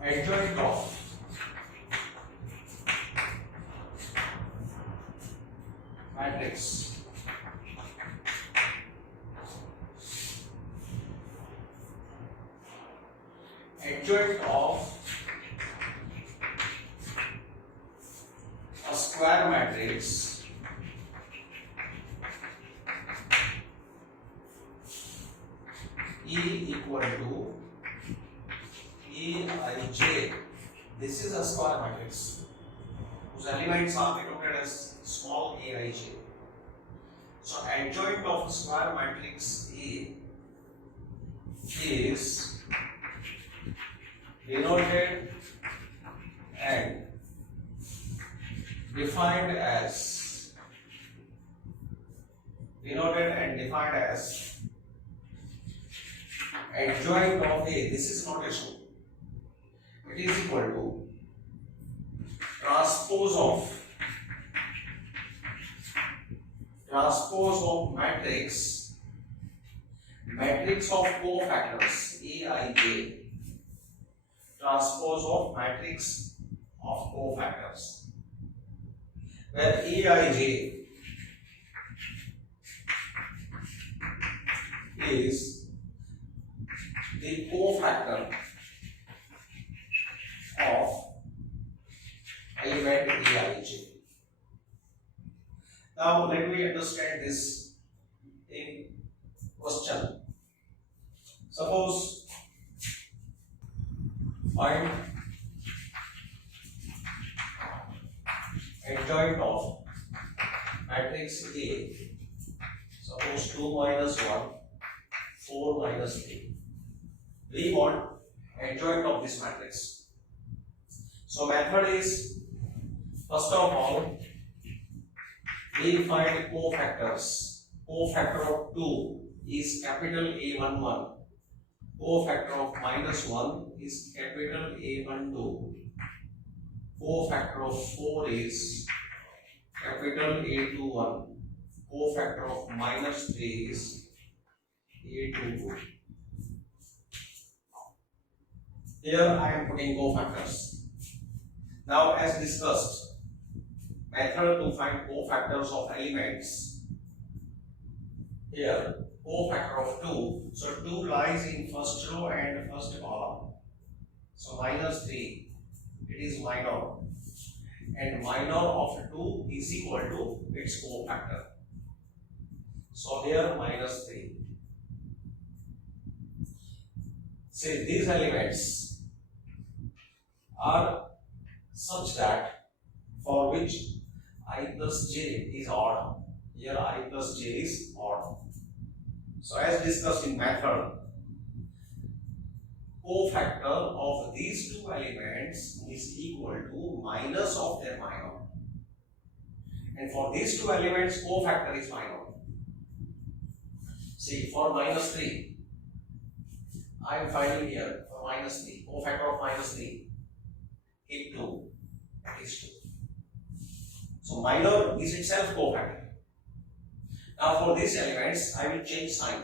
adjoint of matrix adjoint of a square matrix E equal to Eij. This is a square matrix whose elements are denoted as small aij. So adjoint of square matrix A is denoted and defined as adjoint of A. This is notation. It is equal to transpose of matrix of cofactors Aij, transpose of matrix of cofactors, where Aij is the cofactor of element Aij. Now let me understand this in question. Suppose find adjoint of matrix A. Suppose 2 minus 1, 4 minus 3. We want adjoint of this matrix. So method is, first of all, we find cofactors. Cofactor of 2 is capital A11. Cofactor of minus 1 is capital A12. Cofactor of 4 is capital A21. Cofactor of minus 3 is A22. Here I am putting cofactors. Now, as discussed, method to find cofactors of elements. Here, cofactor of 2. So 2 lies in first row and first column. So minus 3, it is minor. And minor of 2 is equal to its cofactor. So here minus 3. Say these elements are such that for which I plus j is odd. Here I plus j is odd. So as discussed in method, cofactor of these two elements is equal to minus of their minor. And for these two elements, cofactor is minor. See, for minus 3, I am finding here for minus 3, cofactor of minus 3, keep 2, that is 2. So minor is itself cofactor. Now for these elements, I will change sign.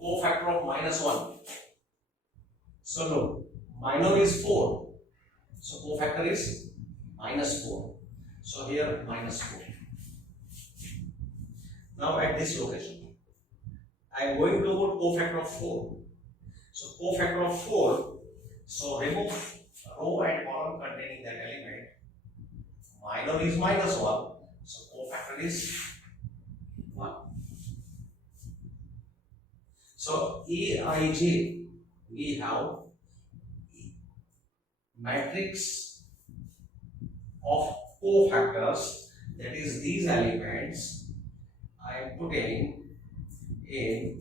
Cofactor of minus 1. So look, minor is 4. So cofactor is minus 4. So here minus 4. Now at this location, I am going to put cofactor of 4. So cofactor of 4, so remove row and column containing that element. Minor is minus 1, so cofactor is 1. So Aij, we have matrix of cofactors, that is these elements I am putting in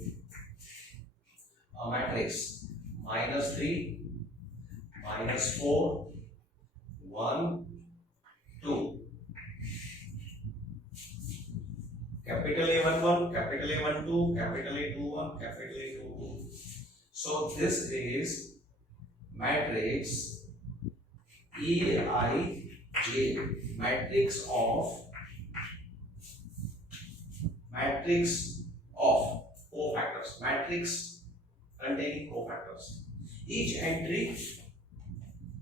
a matrix minus 3, minus 4, 1, 2. Capital A11, capital A12, capital A21, capital A22. So this is matrix Aij, matrix of cofactors, matrix containing cofactors. Each entry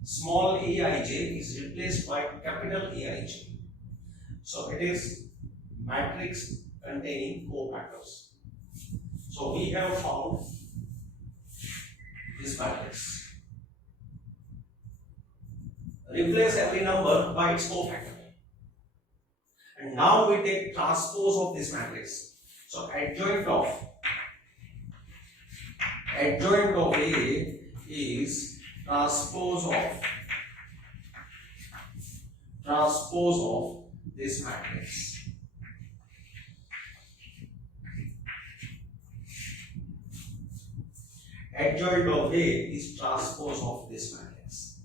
small aij is replaced by capital Aij. So it is matrix containing cofactors. So we have found this matrix. Replace every number by its cofactor. And now we take transpose of this matrix. So adjoint of A is transpose of this matrix. Adjoint of A is transpose of this matrix.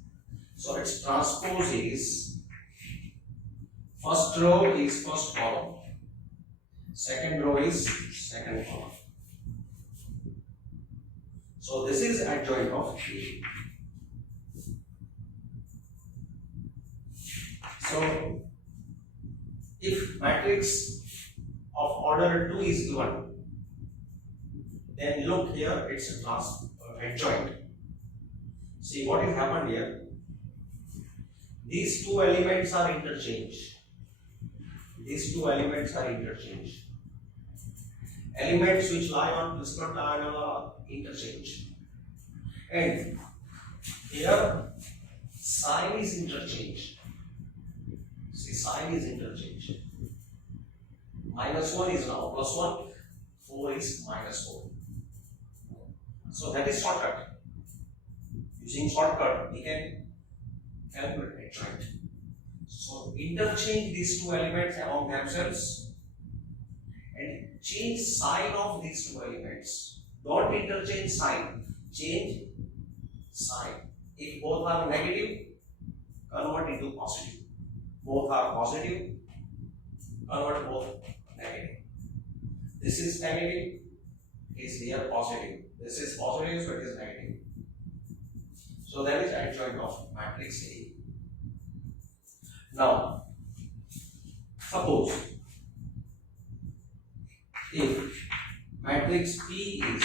So its transpose is, first row is first column, second row is second column. So this is adjoint of A. So if matrix of order 2 is given, then look here, it's a adjoint. See what has happened here. These two elements are interchanged. Elements which lie on principal diagonal are interchanged. And here sign is interchanged. See, sign is interchanged. -1 is now +1, 4 is -4. So that is shortcut. Using shortcut, we can calculate adjoint. So interchange these two elements among themselves and change sign of these two elements. Don't interchange sign, change sign. If both are negative, convert into positive. Both are positive, convert both negative. This is negative, is here positive. This is positive, so it is negative. So that is adjoint of matrix A. Now, suppose if matrix P is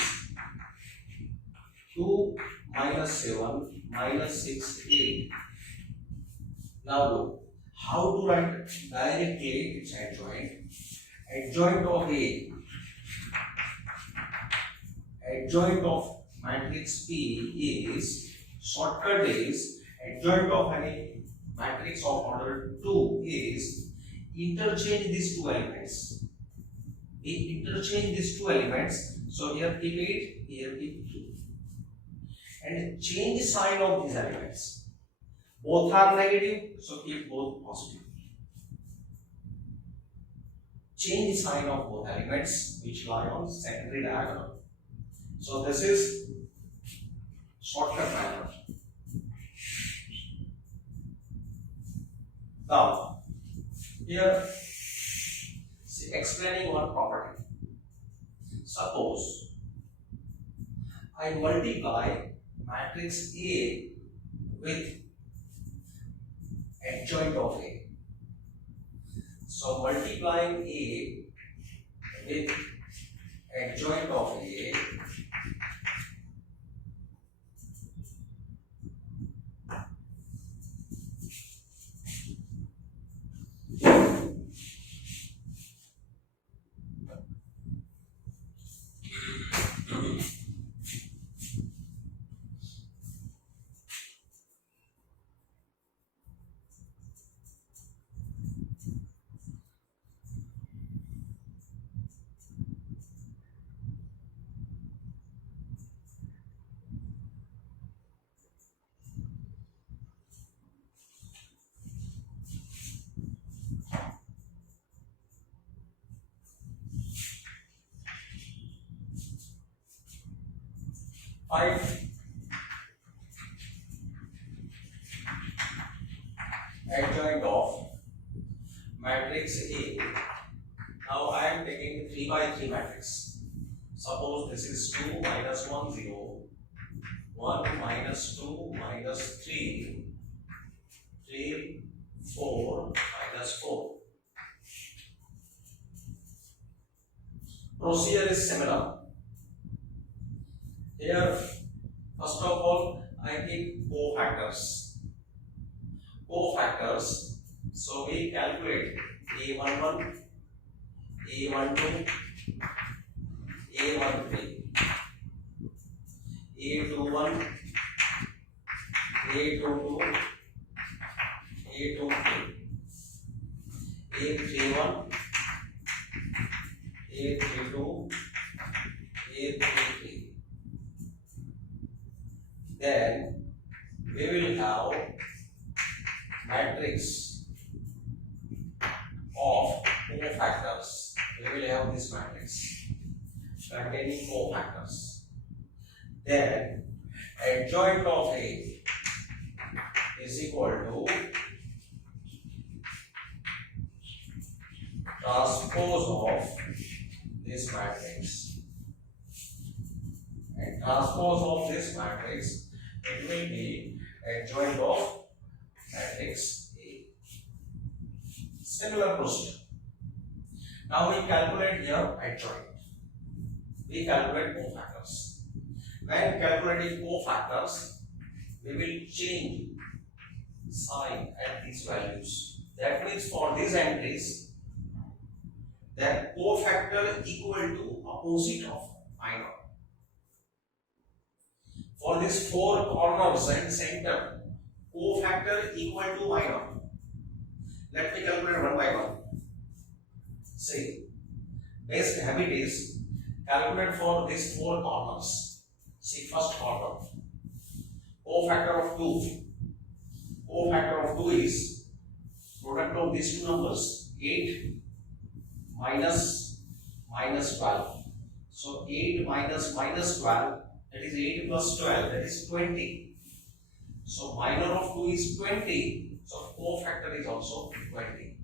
2 -7 -6 8. Now look, how to write directly its adjoint? Adjoint of A, adjoint of matrix P is, shortcut is, adjoint of any matrix of order 2 is, interchange these two elements. We interchange these two elements, so here keep 8, here keep 2. And change sign of these elements. Both are negative, so keep both positive. Change sign of both elements which lie on secondary diagonal. So this is shortcut method. Now, here, see, explaining one property. Suppose I multiply matrix A with adjoint of A. So multiplying A with adjoint of A adjoint of matrix A. Now I am taking 3 by 3 matrix. Suppose this is 2 minus 1 0, 1 minus 2 minus 3, 3 4 minus 4. Procedure is similar. Here, first of all, I keep cofactors. cofactors. So we calculate A11, A12, A13, A21, A22, A23, A31, A32, A33. Then we will have matrix of cofactors. We will have this matrix containing cofactors. Then adjoint of A is equal to transpose of this matrix, and transpose of this matrix, it will be adjoint of matrix A. Similar procedure. Now we calculate here adjoint. We calculate cofactors. When calculating cofactors, we will change sign at these values. That means for these entries, that cofactor equal to opposite of minor. For these four corners and center, cofactor equal to minor. Let me calculate one by one. See, basic habit is calculate for these four corners. See, first corner, cofactor of 2. Cofactor of 2 is product of these two numbers, 8 minus 12. So 8 minus 12, that is 8 plus 12, that is 20. So minor of 2 is 20. So cofactor is also 20.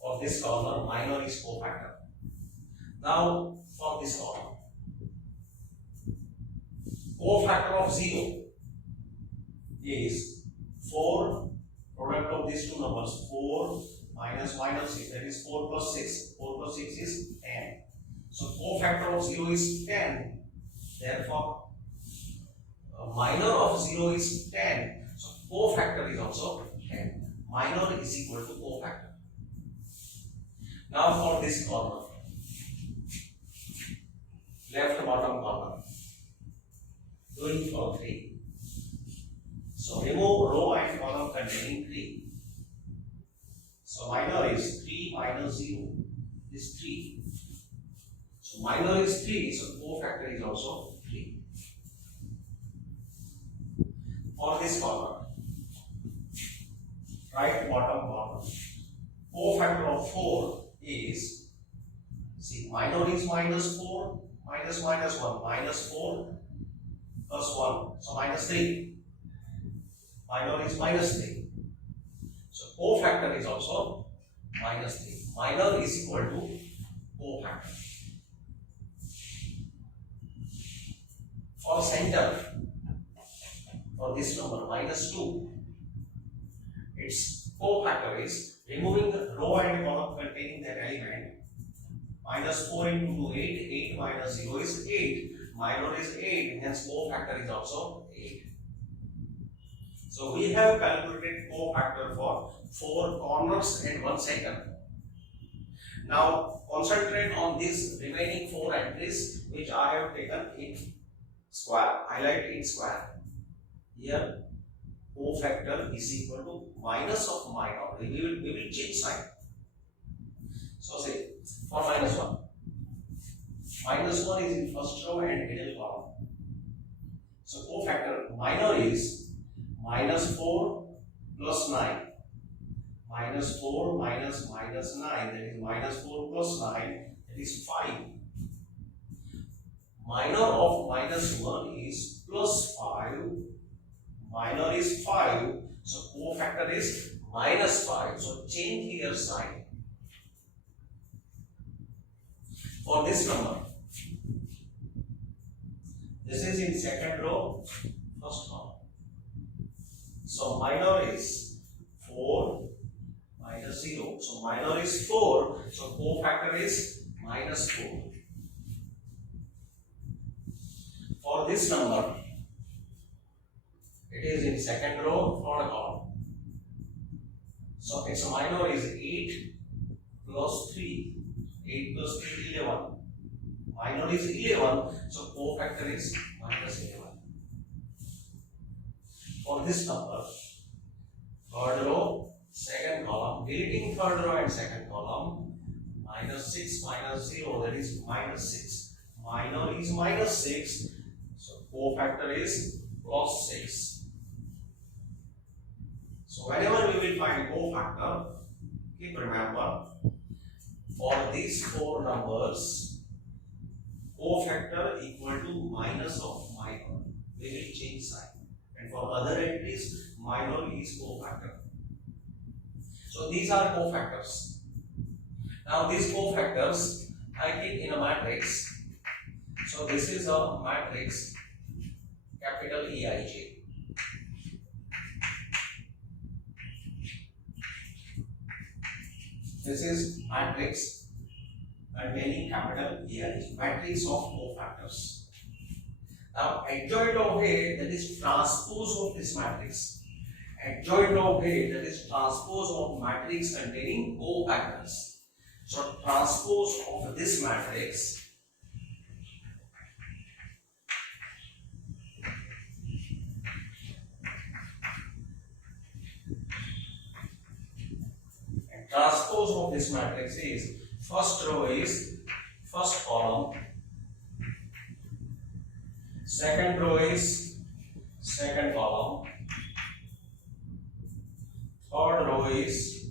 For this corner, minor is cofactor. Now for this corner, cofactor of 0 is 4, product of these two numbers, 4 minus 6, that is 4 plus 6. 4 plus 6 is 10. So cofactor of 0 is 10. Therefore, minor of 0 is 10. So cofactor is also 10. Minor is equal to cofactor. Now for this corner, left bottom corner, doing for 3. So remove row and column containing 3. So minor is 3 minus 0 is 3. So minor is 3, so cofactor is also 3. For this corner, right bottom corner, cofactor of 4 is, see, minor is minus 4, minus 1, minus 4 plus 1, so minus 3. Minor is minus 3. So cofactor is also minus 3. Minor is equal to cofactor. For center, for this number minus 2, its cofactor is removing the row and column containing that element. Minus 4 into 2, 8. 8 minus 0 is 8. Minor is 8, hence cofactor is also 8. So we have calculated cofactor for 4 corners and 1 center. Now concentrate on these remaining 4 entries which I have taken in square. Highlight in square. Here cofactor is equal to minus of minor. We will change sign. So say for minus 1. Minus 1 is in first row and middle column. So cofactor minor is minus 4 plus 9. Minus 4 minus 9, that is minus 4 plus 9, that is 5. Minor of minus 1 is plus 5. Minor is 5. So cofactor is minus 5. So change here sign. For this number, this is in second row, first column. So minor is 4 minus 0. So minor is 4. So cofactor is minus 4. For this number, It is in second row, third column. So its minor is 8 plus 3. 8 plus 3 11. Minor is 11, so cofactor is minus 11. For this number, third row, second column, deleting third row and second column, minus 6 minus 0, that is minus 6. Minor is minus 6, so cofactor is plus 6. So whenever we will find cofactor, keep remember, for these four numbers, cofactor equal to minus of minor. We will change sign. And for other entries, minor is cofactor. So these are cofactors. Now these cofactors I keep in a matrix. So this is a matrix capital EIJ. This is matrix containing capital EIJ, matrix of cofactors. Now adjoint of A, that is transpose of this matrix. Adjoint of A, that is transpose of matrix containing cofactors. So transpose of this matrix is first row is first column, second row is second column, third row is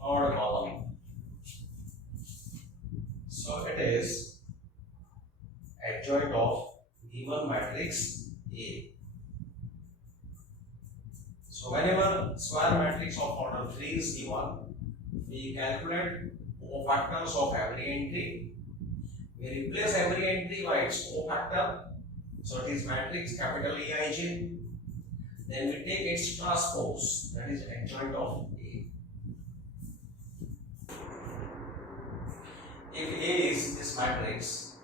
third column. So it is adjoint of given matrix A. So whenever square matrix of order 3 is given, we calculate cofactors of every entry. We replace every entry by its cofactor. So it is matrix capital EIJ. Then we take its transpose, that is adjoint of A. If A is this matrix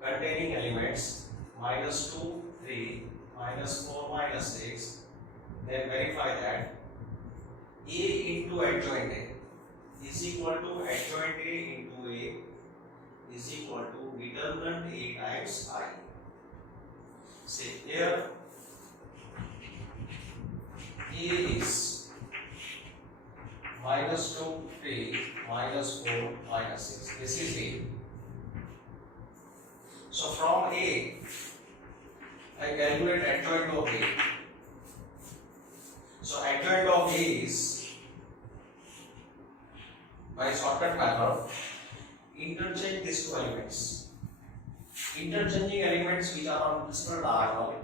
containing elements minus 2, 3, minus 4, minus 6, then verify that A into adjoint A is equal to adjoint A into A is equal to determinant A times I. See here, A is minus 2, 3, minus 4, minus 6. This is A. So from A, I calculate adjoint of A. So adjoint of A is, by shortcut method, interchange these two elements. Interchanging elements which are on principal diagonal,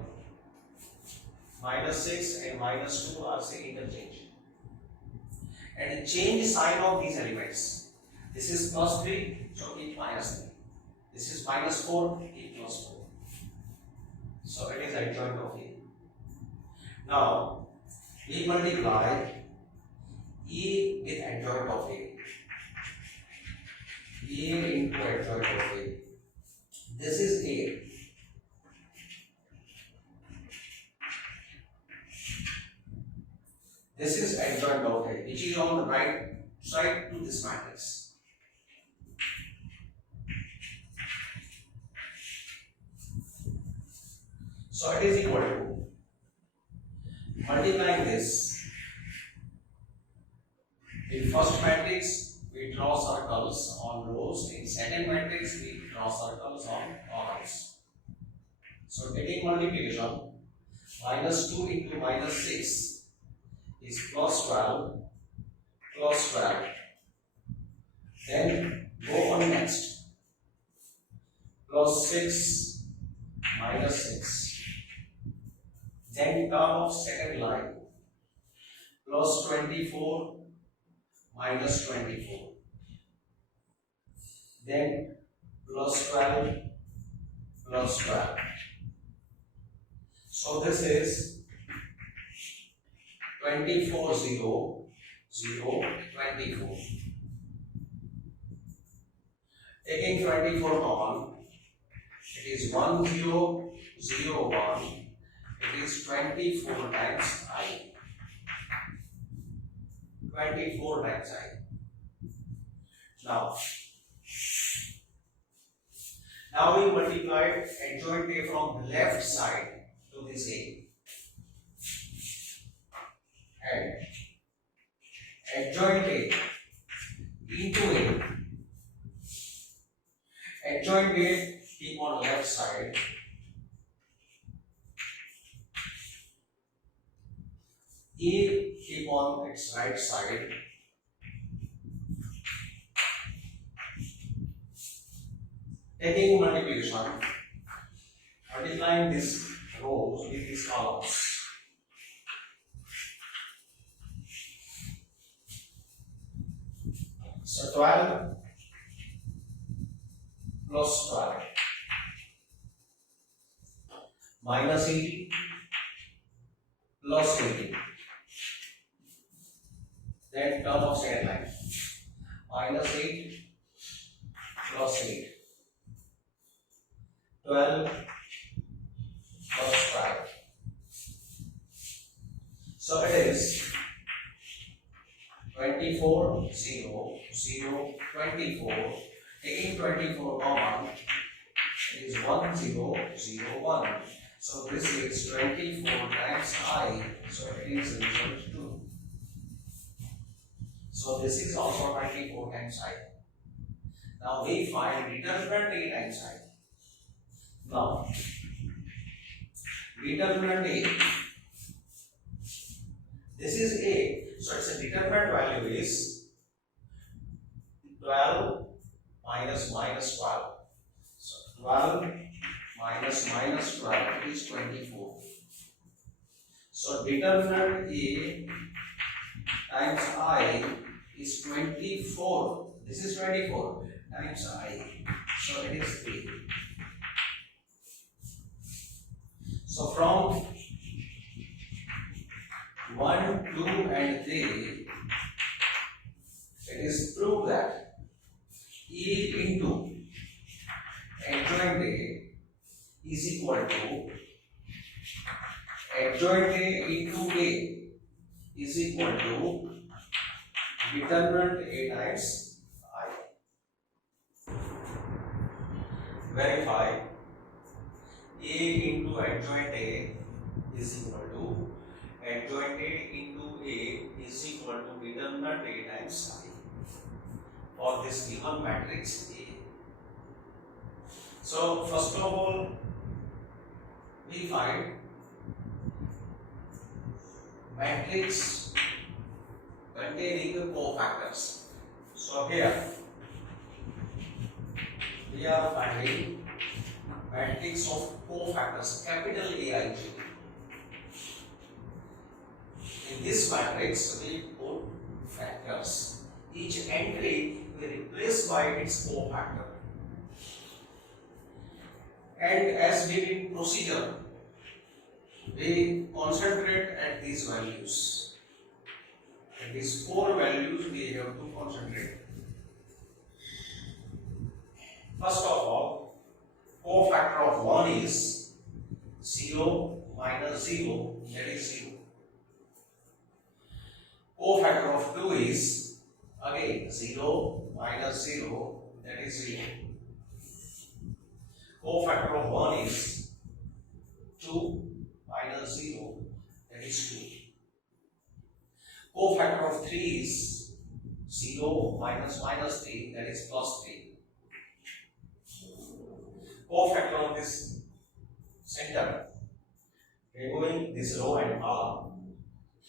minus 6 and minus 2 are say interchange. And change sign of these elements. This is plus 3, so keep minus 3. This is minus 4, keep plus 4. So it is adjoint of A. Now, we multiply E with adjoint of A. A into adjoint of A. This is A. This is adjoint of A, which is on the right side to this matrix. So it is equal to, multiplying this, in first matrix we draw circles on rows, in second matrix we draw circles on columns. So taking multiplication, minus 2 into minus 6 is plus 12, plus 12. Then go on next, plus 6, minus 6. Then term of second line, plus 24, minus 24. Then plus 12, plus 12. So this is 24, 0, 0, 24. Taking 24 common, it is 1, 0, 0, 1. It is 24 times I. 24 times I. Now we multiply adjoint A from left side to this A. And adjoint A into A. Adjoint A keep on left side. A keep on its right side. Taking multiplication, multiplying these rows with these columns. So 12 plus 12 minus 80 plus 80. Then term of second line. Minus 8 plus 8. 12 plus 12. So it is 24, 0, 0, 24. Taking 24 common, it is 1, 0, 0, 1. So this is 24 times I. So it is equal to 2. So this is also 24 times I. Now we find determinant A times I. Now, determinant A, this is A, so its determinant value is 12 minus 12. So 12 minus 12 is 24. So determinant A times I is 24. This is 24 times I. So it is 3. So from 1, 2 and 3, it is proved that E into adjoint A is equal to adjoint A into A is equal to determinant A times I. Verify A into adjoint A is equal to adjoint A into A is equal to determinant A times I for this given matrix A. So first of all, we find matrix containing cofactors. So here we are finding matrix of cofactors, capital Aij. In this matrix, we put factors. Each entry will be replaced by its cofactor. And as we did procedure, we concentrate at these values. At these 4 values, we have to concentrate. First of all, cofactor of 1 is 0 minus 0, that is 0. Cofactor of 2 is again 0 minus 0, that is 0. Cofactor of 1 is 2 minus 0, that is 2. Cofactor of 3 is 0 minus 3, that is plus 3. Cofactor of this center, removing this row and column,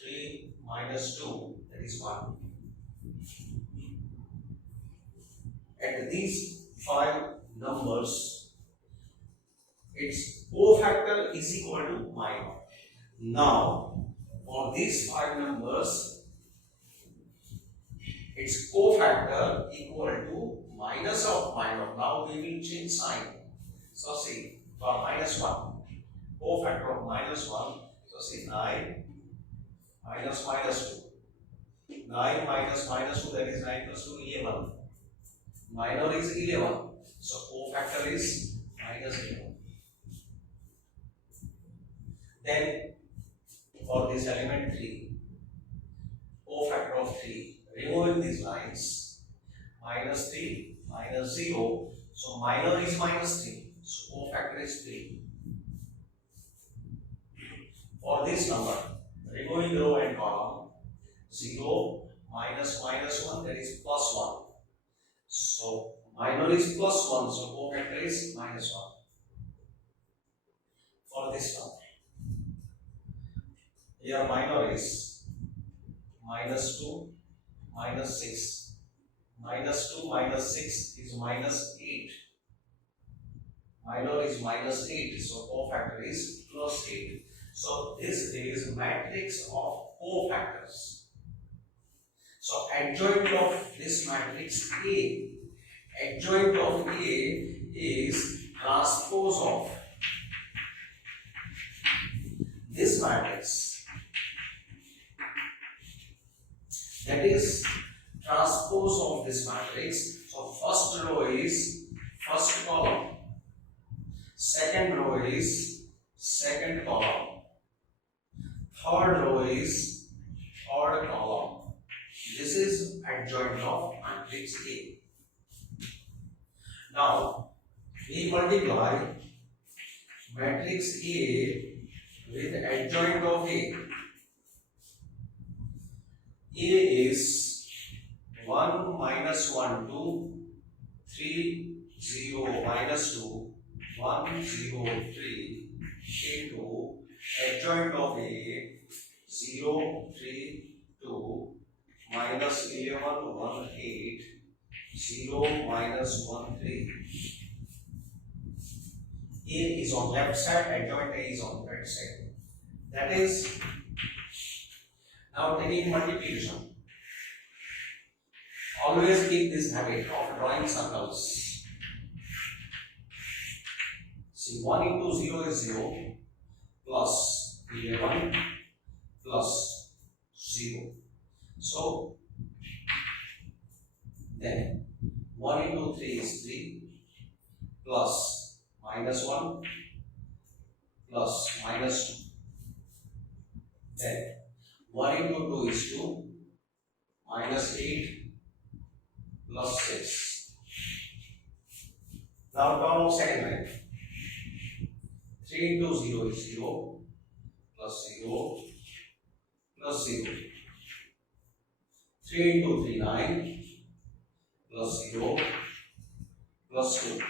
3 minus 2, that is 1. And these 5 numbers, its cofactor is equal to minor. Now, for these 5 numbers, its cofactor equal to minus of minor. Now we will change sign. So see, for minus 1, cofactor of minus 1, so see 9 minus 2. 9 minus 2, that is 9 plus 2, 11. Minor is 11. So cofactor is minus 11. Then for this element 3, cofactor of 3, removing these lines, minus 3, minus 0, so minor is minus 3, so cofactor is 3. For this number, removing row and column, 0, minus minus 1, that is plus 1. So minor is plus 1, so cofactor is minus 1. For this number, here minor is minus 2, minus 6. Minus 2 minus 6 is minus 8. Minor is minus 8, so cofactor is plus 8. So this is matrix of cofactors. So adjoint of this matrix A, adjoint of A is transpose of this matrix, that is transpose of this matrix. So first row is first column, second row is second column, third row is third column. This is adjoint of matrix A. Now we multiply matrix A with adjoint of A. A is 1 minus 1 2 3 0 minus 2 1 0 3 into adjoint of A 0 3 2 minus 11 1 8 0 minus 1 3. A is on left side, adjoint A is on right side. That is, now taking multiplication. Always keep this habit of drawing circles. See, 1 into 0 is 0 plus 11 plus 0. So then 1 into 3 is 3 plus minus 1 plus minus 2. Then 1 into 2 is 2 minus 8 plus 6. Now down of second line. 3 into 0 is 0 plus 0 plus 0. 3 into 3 9 plus 0 plus 2.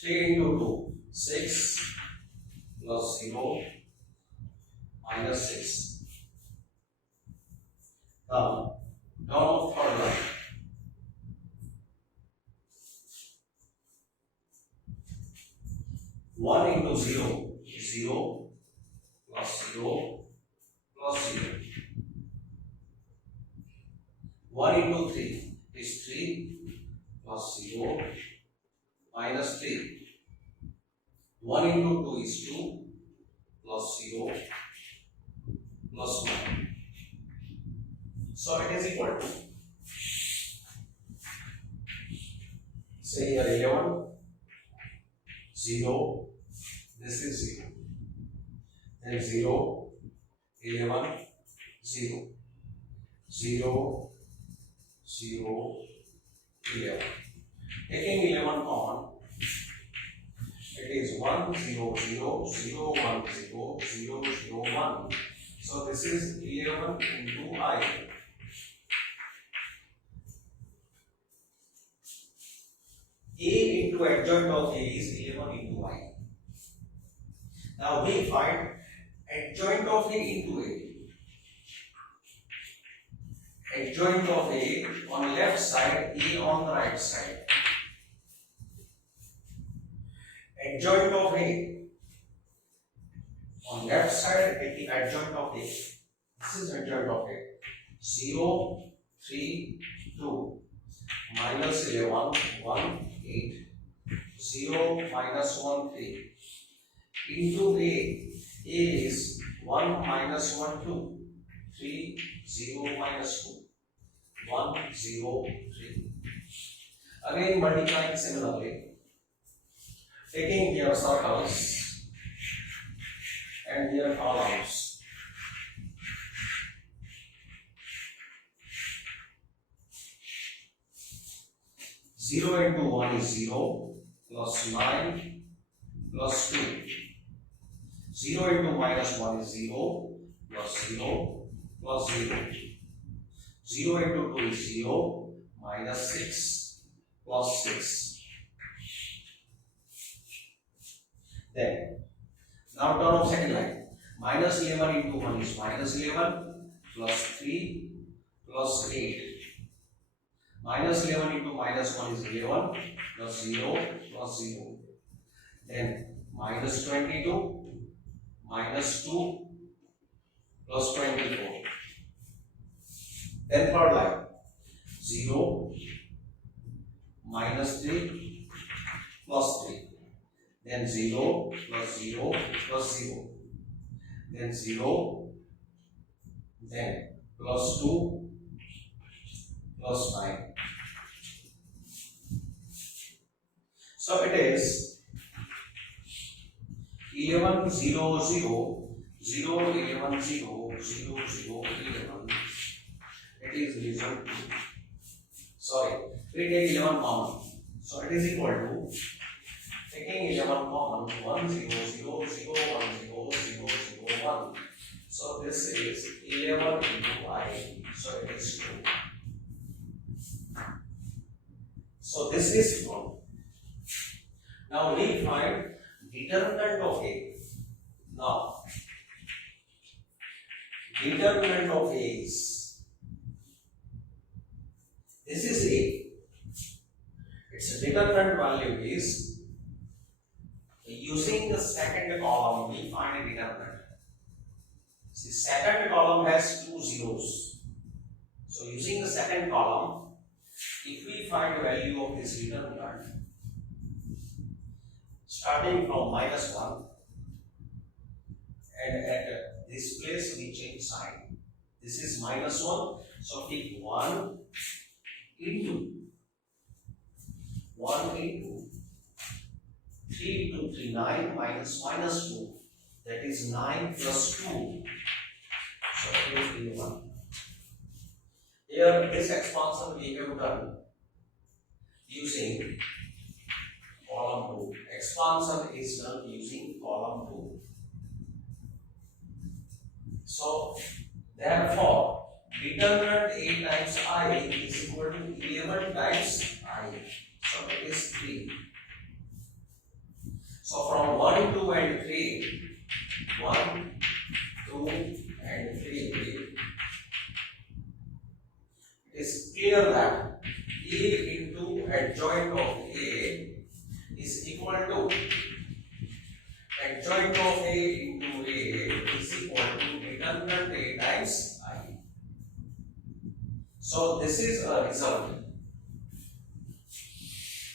3 into 2 6 plus 0 minus 6. Now down of third line. 1 into 0 is 0 plus 0 plus 0. 1 into 3 is 3 plus 0 minus 3. 1 into 2 is 2 plus 0 plus 1. So it is equal to, say here 11, 0, this is 0, then 0, 11, 0, 0, 0, 11. Taking 11 common, it is 1, 0, 0, 0, 1, 0, 0, 0, 1. So this is 11 into I. A into adjoint of A is 11 into I. Now we find adjoint of A into A. Adjoint of A on left side, A on the right side. Adjoint of A on left side, adjoint of A. This is adjoint of A. 0, 3, 2, minus 11, 1, 8, 0, minus 1, 3. Into A. A is 1 minus 1, 2, 3, 0 minus 2, 1, 0, 3. Again multiplying similarly. Taking here circles, and here columns. 0 into 1 is 0 plus 9 plus 2. 0 into minus 1 is 0 plus 0 plus 0. 0 into 2 is 0 minus 6 plus 6. Then, now turn of second line. Minus 11 into 1 is minus 11 plus 3 plus 8. Minus 11 into minus 1 is 11 plus 0 plus 0. Then minus 22 minus 2 plus 24. Then third line. 0 minus 3 plus 3. Then 0 plus 0 plus 0. Then 0. Then plus 2 plus 9. So it is 11 0 0 0 11 0 0 0 11. It is result. Sorry, we take 11 common. So it is equal to taking 11 common 1 0 0 0 1 0 0 0 1. So this is 11 into I. So it is 2. So this is 1. Now we find determinant of A. Now, determinant of A is, this is A. Its determinant value is, using the second column, we find a determinant. The second column has 2 zeros. So using the second column, if we find the value of this determinant, starting from minus 1, and at this place we change sign. This is minus 1, so take 1 into 3 into 3, 9 minus 2. That is 9 plus 2. So it is 1. Here this expansion we have done using column 2. Expansion is done using column 2. So therefore determinant A times I is equal to 11 times I. So it is 3. So from 1, 2 and 3, 1, 2 and 3, it is clear that E into adjoint of A is equal to adjoint of A into A is equal to determinant A times I. So this is a result.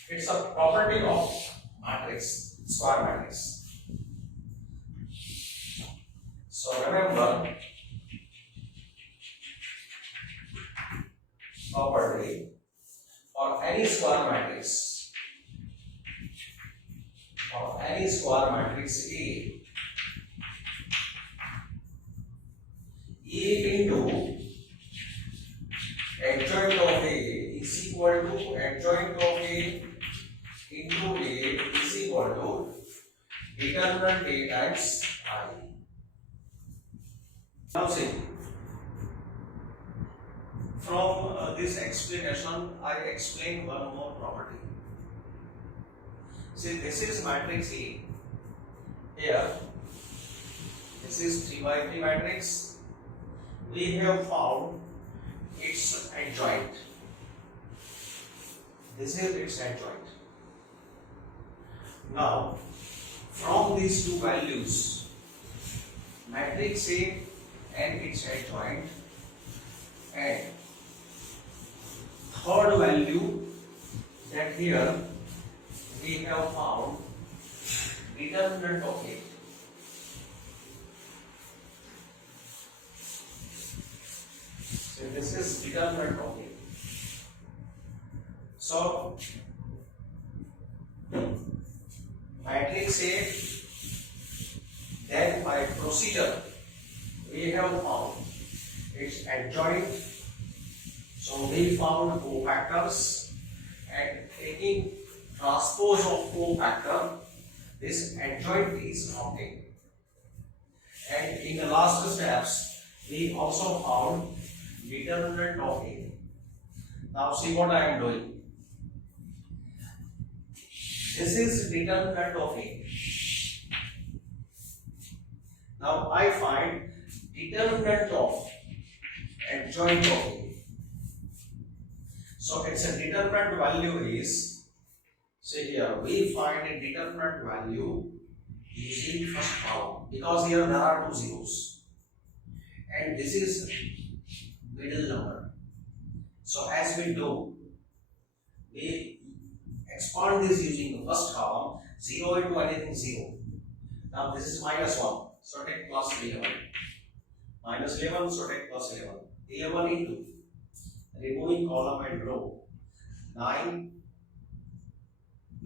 It's a property of matrix, square matrix. So remember, property for any square matrix, for any square matrix A, E into adjoint of A is equal to adjoint of A into A is equal to determinant A times I. Now see, from this explanation I explain one more property. See, this is matrix A. Here, this is 3 by 3 matrix. We have found its adjoint. This is its adjoint. Now, from these two values, matrix A and its adjoint, and third value that here we have found determinant of A. So this is determinant of A. So matrix A, then by procedure we have found its adjoint. So we found cofactors, and taking transpose of cofactor, this adjoint is obtained. And in the last steps, we also found determinant of A. Now see what I am doing. This is determinant of A. Now I find determinant of adjoint of A. So its a determinant value is, say here, we find a determinant value using first column, because here there are two zeros and this is middle number. So as we do, we expand this using the first column, 0 into anything 0. Now this is minus 1, so take plus 11. Minus 11, so take plus 11. 11 into, removing column and row, 9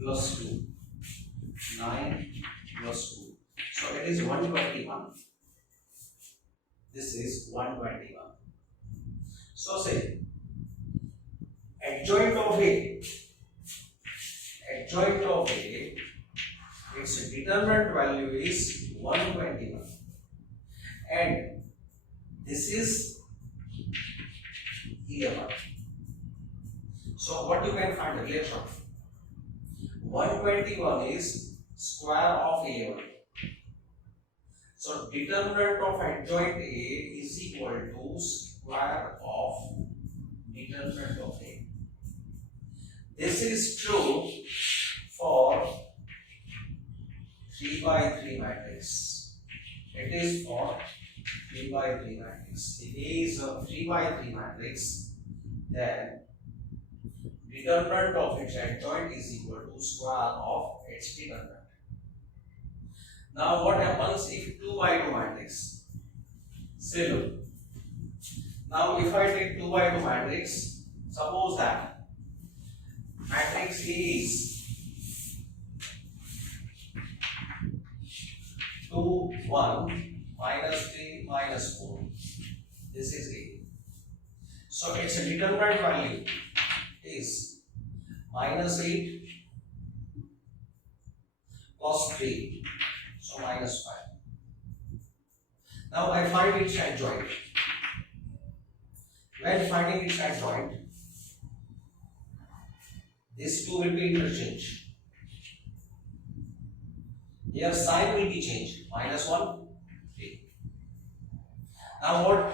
plus 2. 9 plus 2. So it is 121. This is 121. So say, adjoint of A, its determinant value is 121, and this is 11. So what you can find the relation? 121 is square of 11. So determinant of adjoint A is equal to square of determinant of A. This is true for 3 by 3 matrix. It is for 3 by 3 matrix. If A is a 3 by 3 matrix, then determinant of its adjoint is equal to square of its determinant. Now what happens if 2 by 2 matrix? Say look. Now if I take 2 by 2 matrix, suppose that matrix A is 2, 1, minus 3, minus 4. This is A. So its determinant value is minus 8 plus 3. So minus 5. Now I find its adjoint. When finding its adjoint, these two will be interchanged. Here sign will be changed. Minus 1, 3. Now what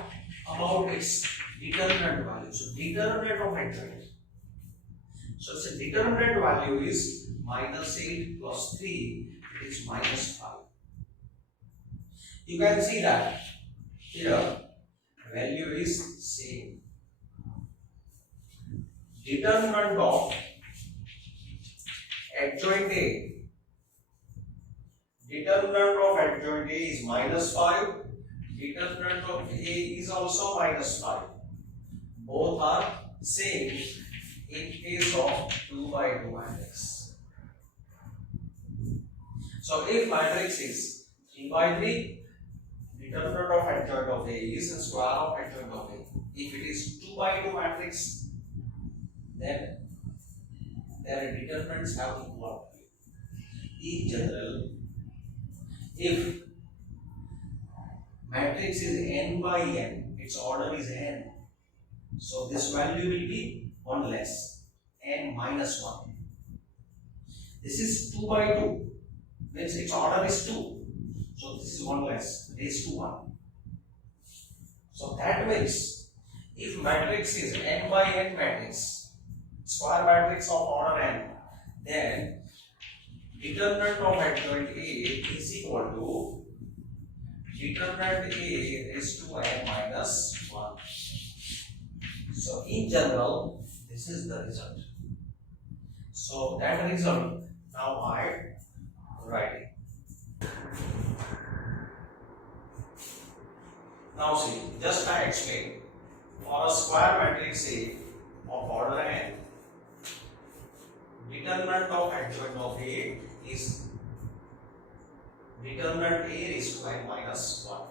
about its determinant value? So determinant of adjoint. So its determinant value is minus 8 plus 3 is minus 5. You can see that here value is same. Determinant of adjoint A. Determinant of adjoint A is minus 5. Determinant of A is also minus 5. Both are same in case of 2 by 2 matrix. So if matrix is 3 by 3, determinant of adjoint of A is the square of adjoint of A. If it is 2 by 2 matrix, then their determinants have equal value. In general, if matrix is n by n, its order is n, so this value will be 1 less, n minus 1. This is 2 by 2, means its order is 2. So this is 1 less, raised to 1. So that means if matrix is n by n matrix, square matrix of order n, then determinant of adjoint A is equal to determinant A raised to n minus 1. So in general, this is the result. So that result now I write it. Now see, just I explained, for a square matrix A of order n, determinant of adjoint of A is determinant A raised to n minus 1.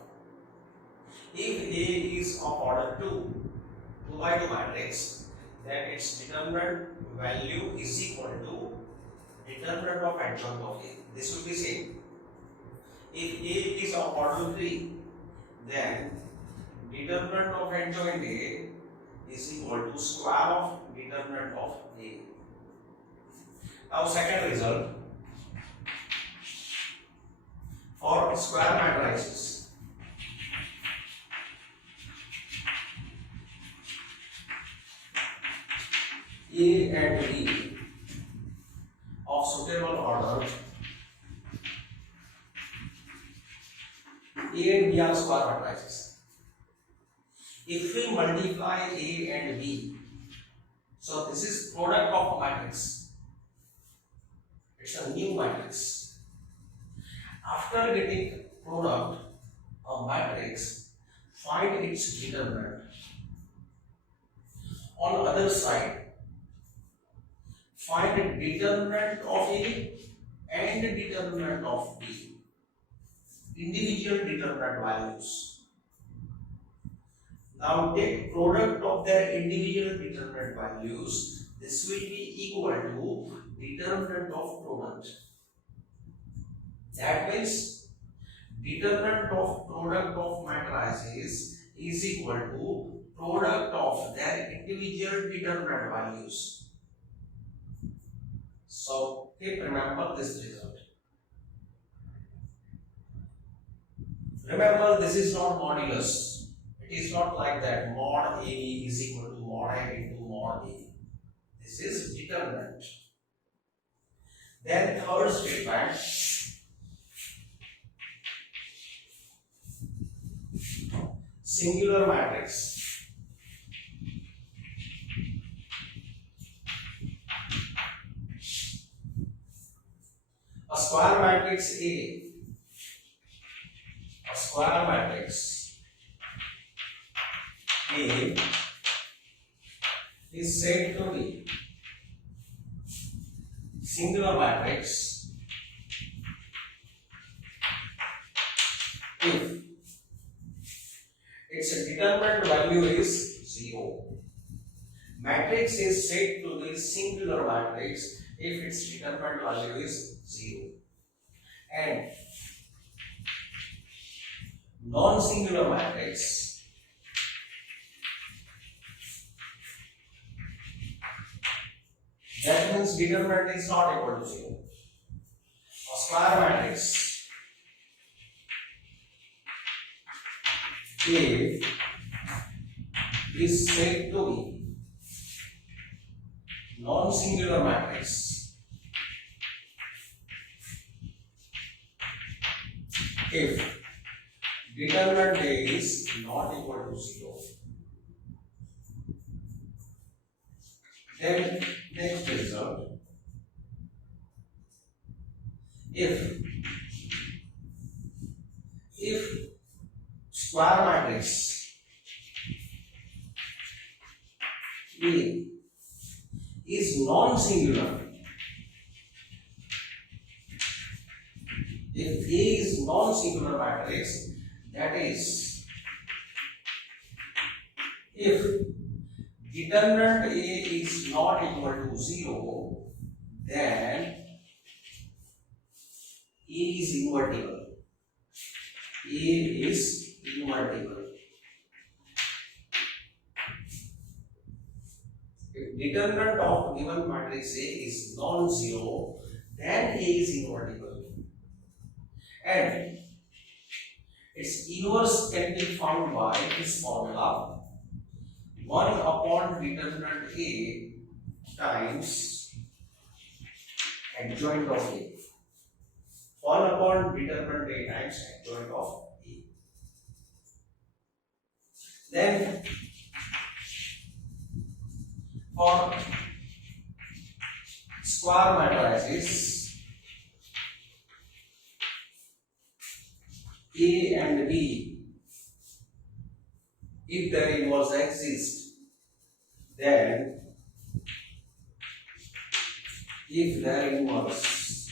If A is of order 2 by 2 matrix, then its determinant value is equal to determinant of adjoint of A. This will be same. If A is of order 3, then determinant of adjoint A is equal to square of determinant of A. Now second result, for square matrices, A and B of suitable order, A and B are square matrices. If we multiply A and B, so this is product of a matrix. It's a new matrix. After getting product of matrix, find its determinant. On the other side, find the determinant of A and the determinant of B. Individual determinant values. Now take product of their individual determinant values. This will be equal to determinant of product. That means determinant of product of matrices is equal to product of their individual determinant values. So keep remember this result. Remember, this is not modulus. It is not like that mod AB is equal to mod A into mod B. This is determinant. Then third statement, singular matrix. A square matrix A, a square matrix A is said to be singular matrix if its determinant value is 0. Matrix is said to be singular matrix if its determinant value is 0. And non-singular matrix that means determinant is not equal to 0. A square matrix A is said to be non-singular matrix if determinant A is not equal to 0. Then next result, if square matrix A is non-singular, if A is non-singular matrix, that is, if determinant A is not equal to 0, then A is invertible. A is invertible. If determinant of given matrix A is non-zero, then A is invertible. And its inverse can be found by this formula: 1 upon determinant A times adjoint of A. 1 upon determinant A times adjoint of A. Then for square matrices A and B, if their inverse exists, then if their inverse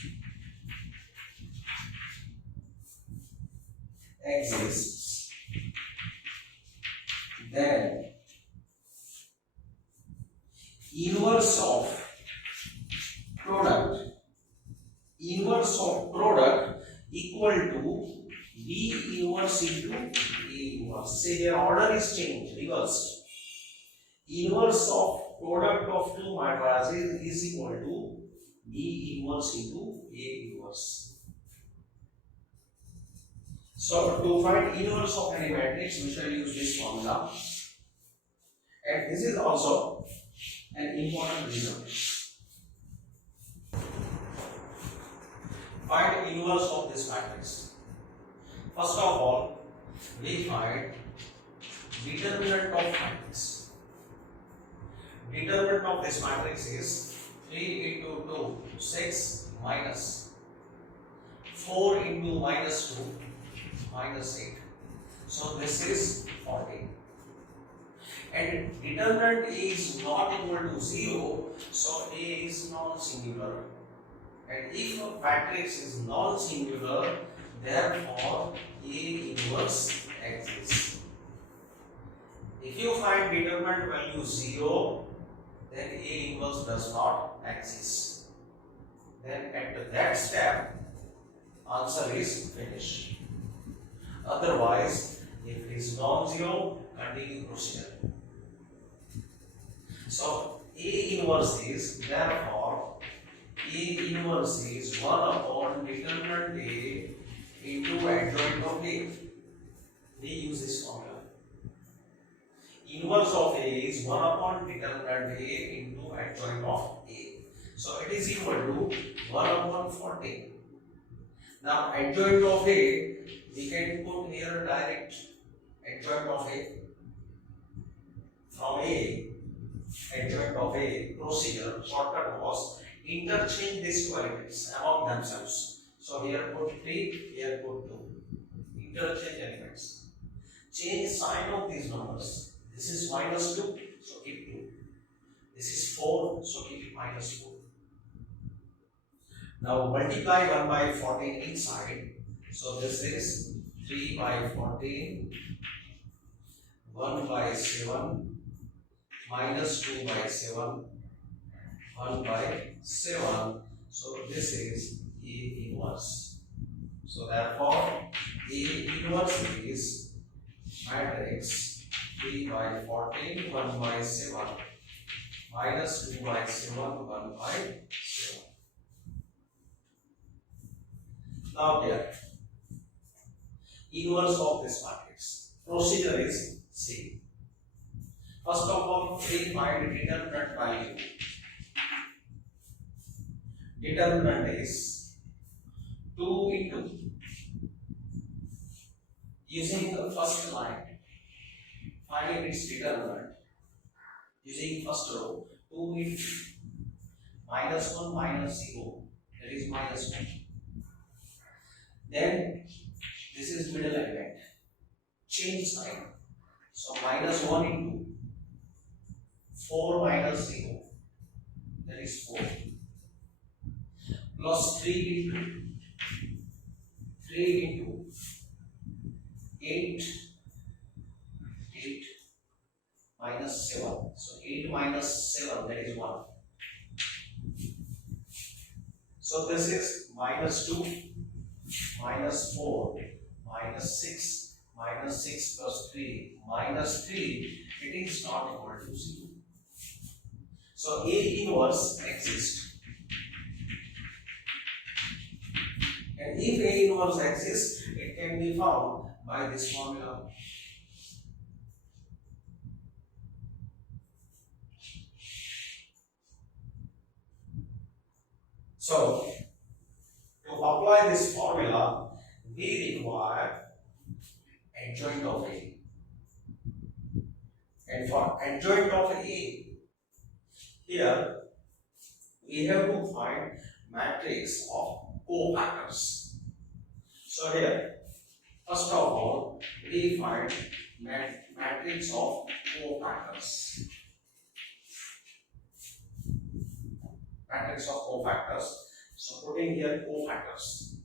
exists, then inverse of product equal to B inverse into A inverse. Say their order is changed, reversed. Inverse of product of two matrices is equal to B inverse into A inverse. So to find inverse of any matrix, we shall use this formula. And this is also an important result. Find inverse of this matrix. First of all, we find determinant of matrix. Determinant of this matrix is 3 into 2, 6 minus 4 into minus 2, minus 8. So this is 14. And determinant is not equal to 0, so A is non-singular. And if a matrix is non-singular, therefore A inverse exists. If you find determinant value 0, then A inverse does not exist. Then at that step, answer is finished. Otherwise, if it is non-zero, continue procedure. So A inverse is, therefore A inverse is 1 upon determinant A into adjoint of A. We use this formula. Inverse of A is 1 upon determinant A into adjoint of A. So it is equal to 1 upon 14. Now adjoint of A, we can put here direct adjoint of A. From A, adjoint of A procedure, shortcut was interchange these two elements among themselves. So here put 3, here put 2. Interchange elements. Change sign of these numbers. This is minus 2, so keep 2. This is 4, so keep minus 4. Now multiply 1 by 14 inside. So this is 3 by 14, 1 by 7, minus 2 by 7, 1 by 7. So this is A inverse. So therefore A inverse is matrix 3 by 14, 1 by 7, minus 2 by 7, 1 by 7. Now here, inverse of this matrix. Procedure is same. First of all, we find determinant value. Determinant is 2 into, using the first line, finding its determinant, using first row, 2 into minus 1 minus 0, that is minus 1. Then this is middle element, change sign. So minus 1 into 4 minus 0, that is 4, plus 3 into 8 minus 7. So 8 minus 7, that is 1. So this is minus 2, minus 4, minus 6, minus 6 plus 3, minus 3, it is not equal to 0. So A inverse exists. And if A inverse exists, it can be found by this formula. So to apply this formula, we require adjoint of A. And for adjoint of A, here we have to find matrix of cofactors. So here, first of all, we find matrix of cofactors. Matrix of cofactors. So putting here cofactors.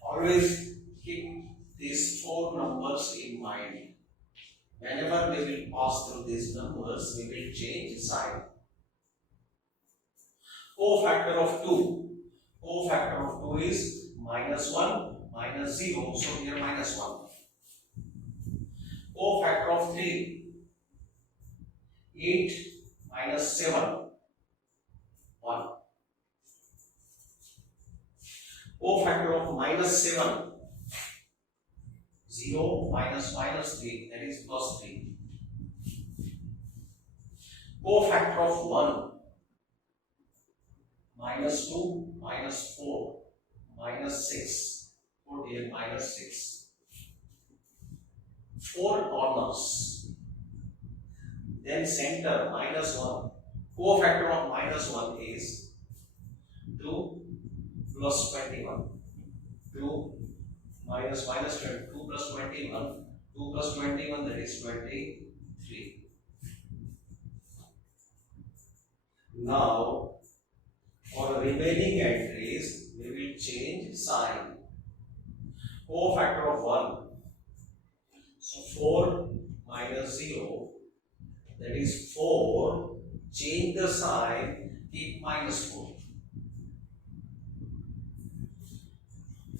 Always keep these four numbers in mind. Whenever we will pass through these numbers, we will change sign. Cofactor of 2. Cofactor of 2 is minus 1, minus 0. So here minus 1. Cofactor of 3. 8 minus 7. 1. Cofactor of minus 7. 0 minus minus 3, that is plus 3. Cofactor of 1. Minus 2, minus 4, minus 6. Put here minus 6. 4 corners. Then center minus 1. Cofactor of minus 1 is 2 plus 21. 2 minus minus 2 plus 21. 2 plus 21, that is 23. Now, for the remaining entries, we will change sign. Cofactor of 1. So 4 minus 0, that is 4. Change the sign, keep minus 4.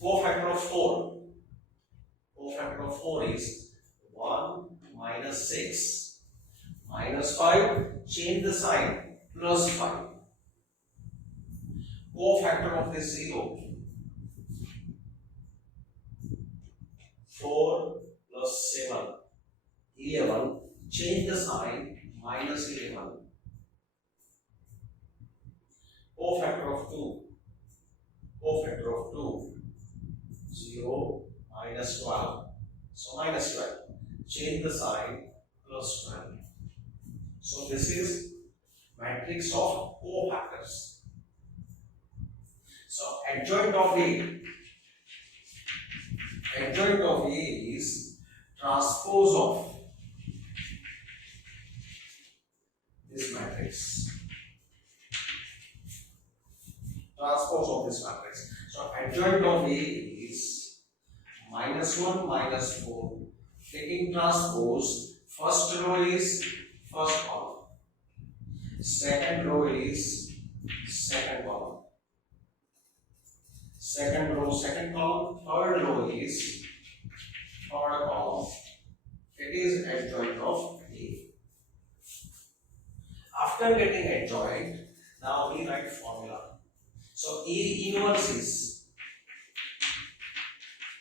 Cofactor of 4. Cofactor of 4 is 1 minus 6 minus 5. Change the sign, plus 5. Cofactor of this 0. 4 plus 7. 11. Change the sign, minus 11. Cofactor of 2. Cofactor of 2. 0 minus 12. So minus 12. Change the sign, plus 12. So this is matrix of cofactors. So adjoint of A. Adjoint of A is transpose of this matrix. Transpose of this matrix. So adjoint of A is minus 1, minus 4. Taking transpose, first row is first column. Second row is second column. Second row, second column. Third row is third column. It is adjoint of A. After getting adjoint, now we write formula. So A inverse is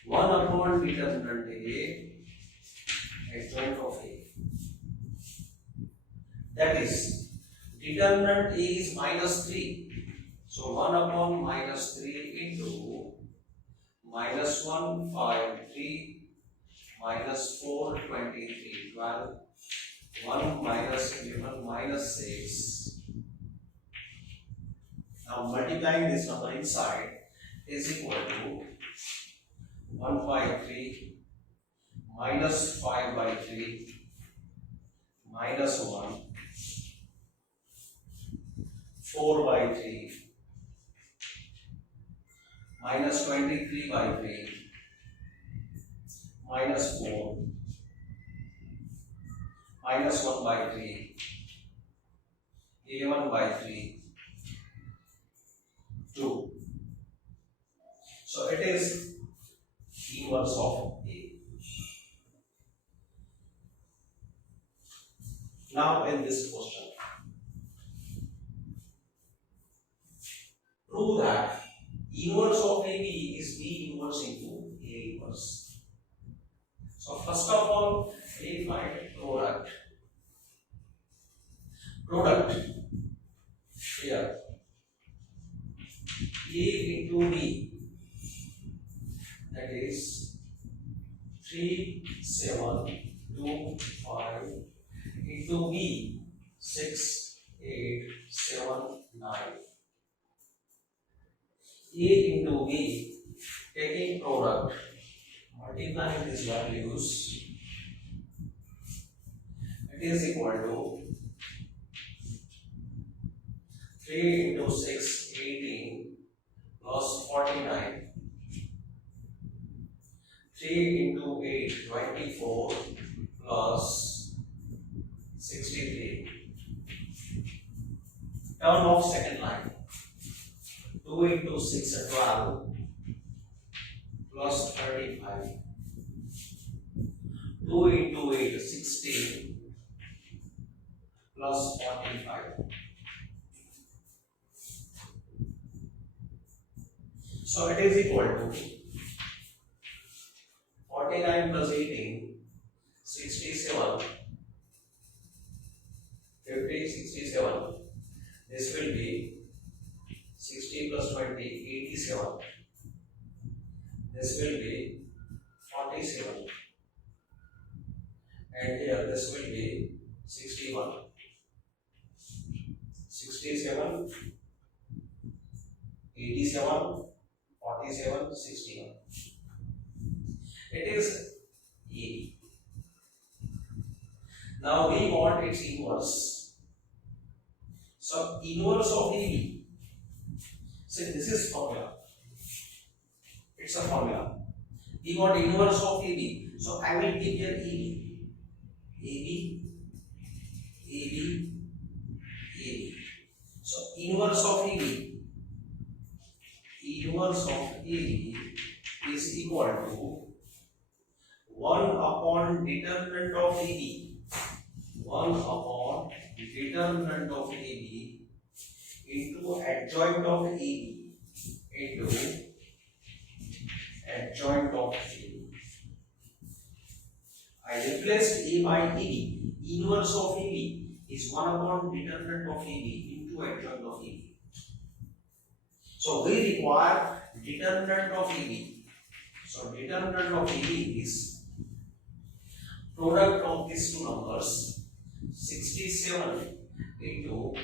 1 upon determinant A, adjoint of A. That is, determinant A is minus 3. So 1 upon minus 3 into minus 1, 5, 3, minus 4, 23, 12, 1 minus 11, minus 6. Now multiplying this number inside is equal to 1 by 3 minus 5 by 3 minus 1 4 by 3 minus 23 by 3 minus 4 minus 1 by 3 11 by 3 2. So it is inverse of A. Now in this question, prove that inverse of AB is B inverse into A inverse. So first of all, we find product. Product here A into B, that is 3, 7, 2, 5 into B 6, 8, 7, 9. A into B, taking product, multiplying these values, it is equal to 3 into 6, 18 plus 49. 3 into 8, 24 plus 63. Turn off second line. 2 into 6, 12 plus 35. 2 into 8, 16 plus 45. So it is equal to 49 plus 18, 67, 50, 67. This will be 60 plus 20, 87. This will be 47. And here this will be 61. 67, 87, 47, 61. It is E. Now we want its inverse. So inverse of EB. So this is formula. It's a formula. We want inverse of EB. So I will give here EB. EB. EB. EB. So inverse of EB. Inverse of EB is equal to 1 upon determinant of EB. 1 upon determinant of EB into adjoint of EB into adjoint of EB. I replaced A by EB. Inverse of EB is 1 upon determinant of EB into adjoint of EB. So we require determinant of EB. So determinant of EB is product of these two numbers, 67 into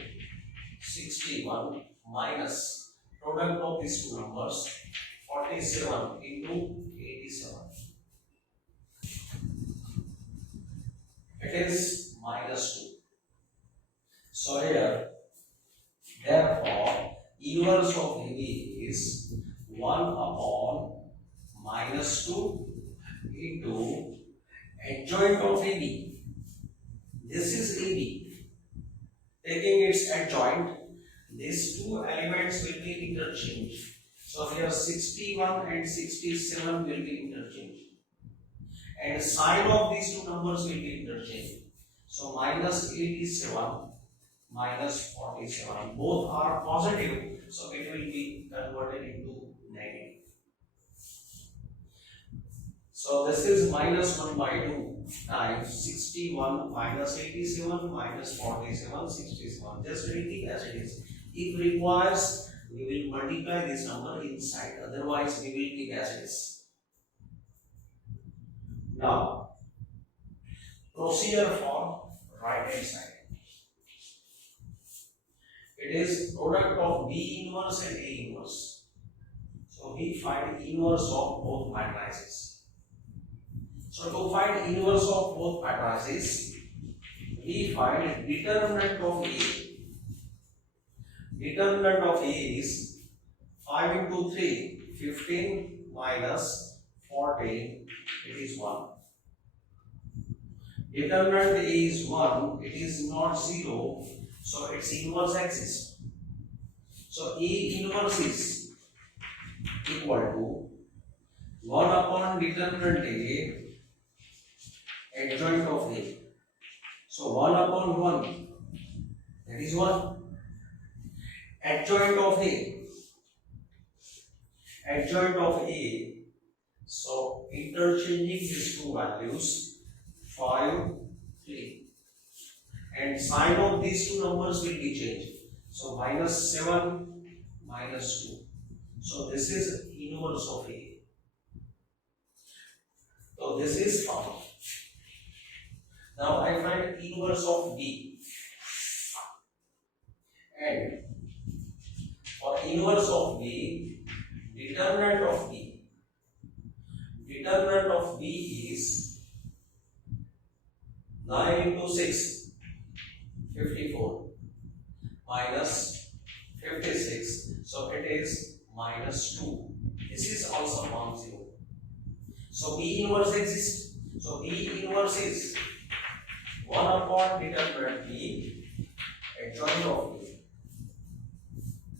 61 minus product of these two numbers, 47 into 87. It is minus 2. So here, therefore, inverse of AB is 1 upon minus 2 into adjoint of AB. This is AB. Taking its adjoint, these two elements will be interchanged. So here 61 and 67 will be interchanged. And sign of these two numbers will be interchanged. So minus 87 minus 47. Both are positive, so it will be converted into negative. So this is minus 1 by 2 times 61 minus 87 minus 47, 67. Just repeat as it is. If requires, we will multiply this number inside. Otherwise, we will keep as it is. Now, procedure for right hand side. It is product of B inverse and A inverse. So we find inverse of both matrices. So to find inverse of both matrices, we find determinant of A. Determinant of A is 5 into 3, 15 minus 14, it is 1. Determinant A is 1, it is not 0, so its inverse exists. So A inverse is equal to 1 upon determinant A adjoint of A. So 1 upon 1, that is 1. Adjoint of A. Adjoint of A. So interchanging these two values, 5, 3. And sign of these two numbers will be changed. So minus 7, minus 2. So this is inverse of A. So this is found. Now I find inverse of B. And for inverse of B, determinant of B. Determinant of B is 9 into 6, 54 minus 56. So it is minus 2. This is also non-zero. So So B inverse exists. So B inverse is 1 upon determinant B adjoint of B.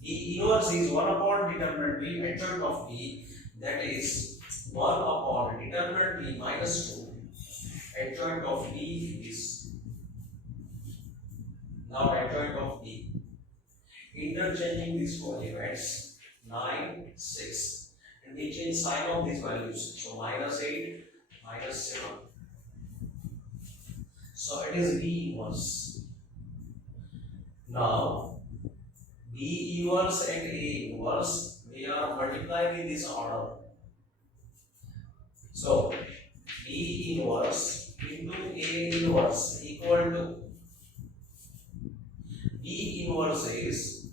B inverse is 1 upon determinant B adjoint of B, that is 1 upon determinant B minus 2 adjoint of B is now adjoint of B. Interchanging these two elements 9, 6, and we change sign of these values. So minus 8, minus 7. So it is B inverse. Now B inverse and A inverse, we are multiplying in this order. So B inverse into A inverse equal to B inverse is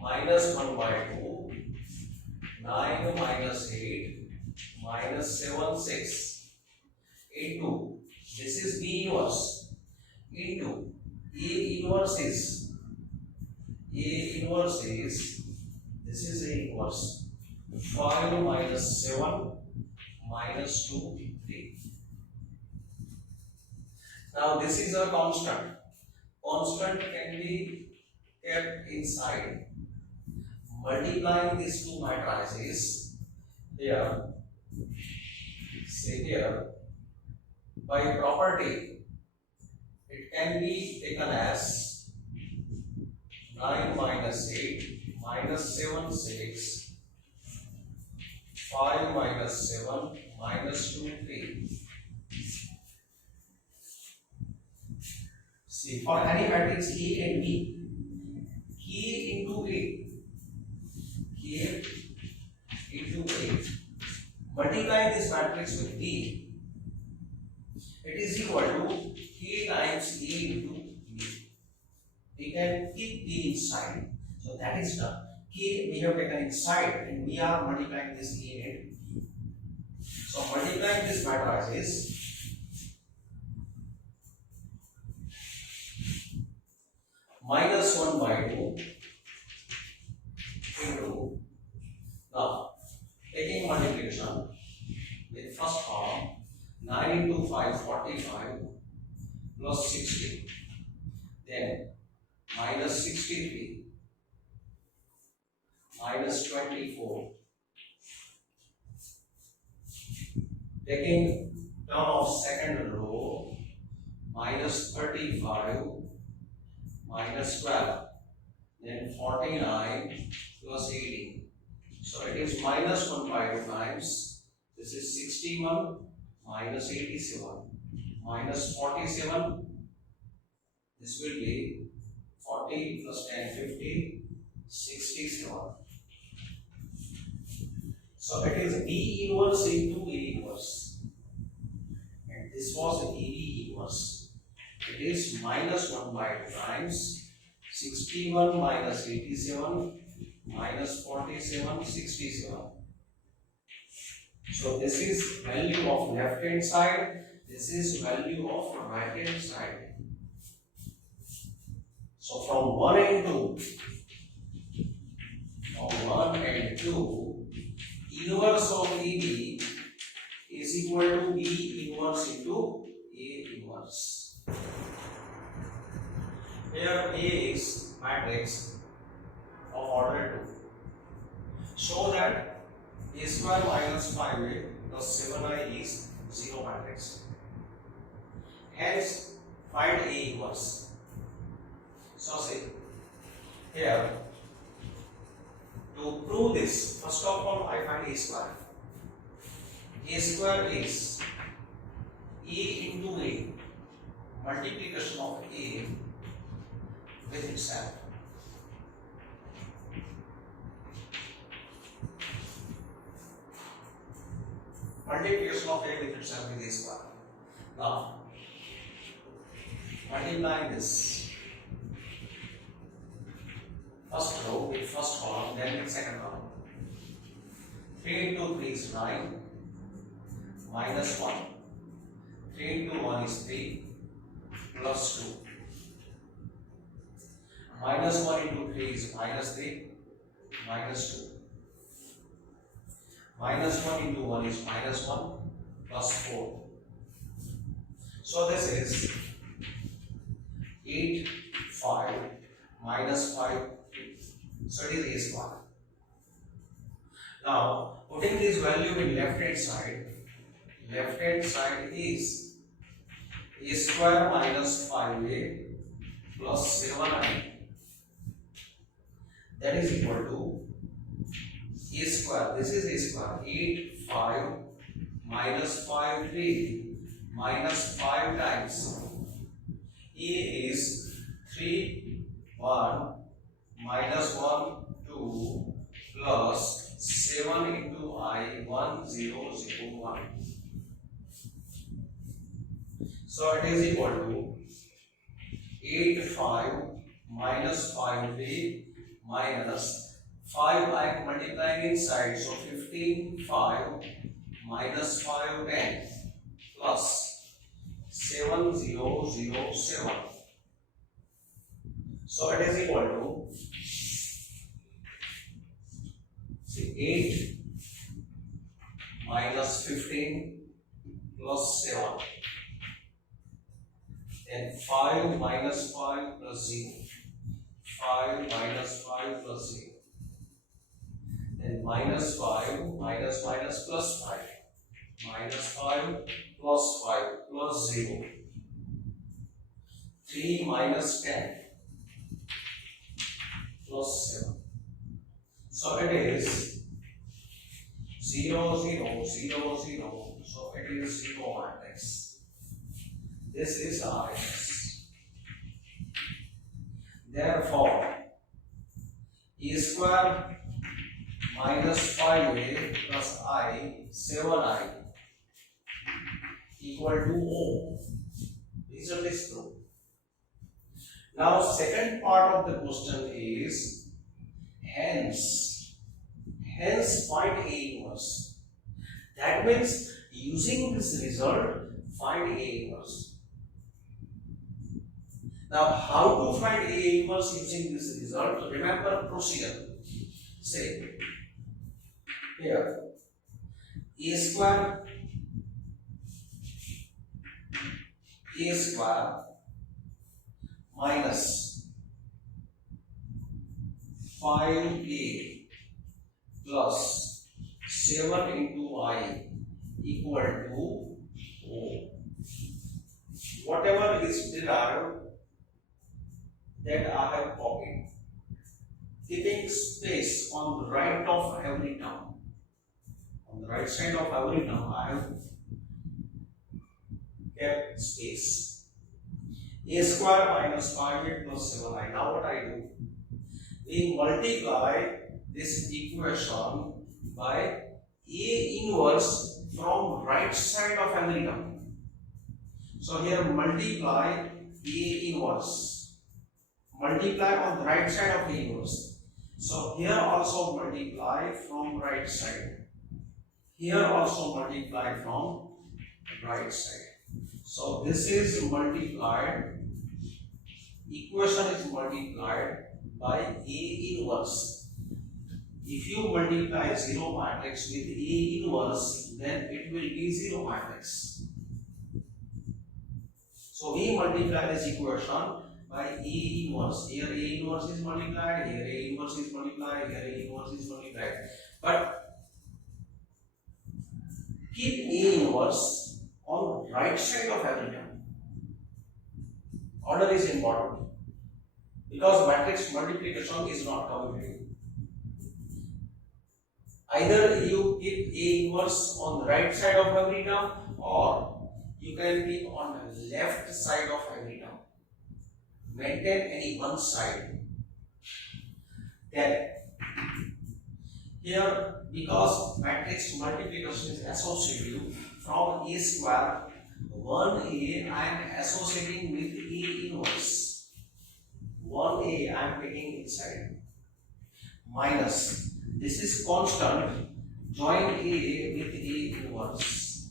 minus 1 by 2, 9 minus 8, minus 7, 6, into, this is B inverse, into A inverse is, this is A inverse, 5 minus 7, minus 2, 3. Now this is a constant. Constant can be kept inside. Multiplying these two matrices here, say here, by property, it can be taken as 9 minus 8 minus 7 6, 5 minus 7 minus 2 3. See, for any matrix A and B, K into A, K into A, multiply this matrix with B, it is equal to K times A into B. We can keep B inside, so that is done. K we have taken inside and we are multiplying this A and B. So multiplying this matrices, minus 1 by 2 into, now taking multiplication with first column, 9 into 5 45 plus 60, then minus 63 minus 24, taking term of second row, minus 35 minus 12, then 49 plus 18. So it is minus 1 by 2 times, this is 61 minus 87 minus 47, this will be 40 plus 10 50, 67. So it is B inverse into A inverse, and this was AB inverse. It is minus 1 by 2 times 61 minus 87 minus 47, 67. So this is value of left hand side, this is value of right hand side. So from 1 and 2, inverse of AB is equal to B inverse into A inverse. Here A is matrix of order 2. Show that A square minus 5A plus 7I is 0 matrix. Hence, find A inverse. So see, here, to prove this, first of all, I find A square. A square is A into A, multiplication of A with itself. Multiplication of A with itself with A square. Now, multiplying this first row with first column, then with second column. 3 into 3 is 9, minus 1. 3 into 1 is 3, plus 2. Minus 1 into 3 is minus 3, minus 2. Minus 1 into 1 is minus 1, plus 4. So this is 8, 5 minus 5, 3. So it is a square. Now putting this value in left hand side is a square minus 5a plus 7i. That is equal to a square. This is a square. 8, 5 minus 5, 3 minus 5 times a is 3, 1 minus 1, 2 plus 7 into I 1, 0, 0, 1. So it is equal to 8, 5 minus 5, 3 minus 5 I am multiplying inside. So 15, 5 minus 5, 10 plus 7, 0, 0, 7. So it is equal to 8 minus 15 plus 7. Then 5 minus 5 plus 0. 5 minus 5 plus 0. Then minus 5 minus minus plus 5. Minus 5 plus 5 plus 0. 3 minus 10 plus 7. So it is 0, 0, 0, 0. So it is 0 matrix. This is RHS. Therefore, a square minus 5a plus I 7i equal to O. Result is true. Now, second part of the question is hence find A inverse. That means using this result find A inverse. Now, how to find A inverse using this result? Remember procedure. Say here A square minus 5a plus 7 into I equal to O. Whatever is derived, that I have copied, keeping space on the right of every term. On the right side of every term, I have kept space. A square minus 5a plus 7i. Now what I do? We multiply this equation by A inverse from right side of every term. So here multiply A inverse. Multiply on the right side of the inverse. So here also multiply from right side. Here also multiply from right side. So this is multiplied, equation is multiplied by A inverse. If you multiply 0 matrix with A inverse, then it will be 0 matrix. So we multiply this equation by A inverse. Here A inverse is multiplied, here A inverse is multiplied, here A inverse is multiplied. But keep A inverse on right side of every term. Order is important because matrix multiplication is not coming to you. Either you keep A inverse on the right side of every term or you can keep on the left side of every term. Maintain any one side. Then here, because matrix multiplication is associative from A square, 1a I am associating with A inverse. 1a I am taking inside. Minus, this is constant, join A with A inverse.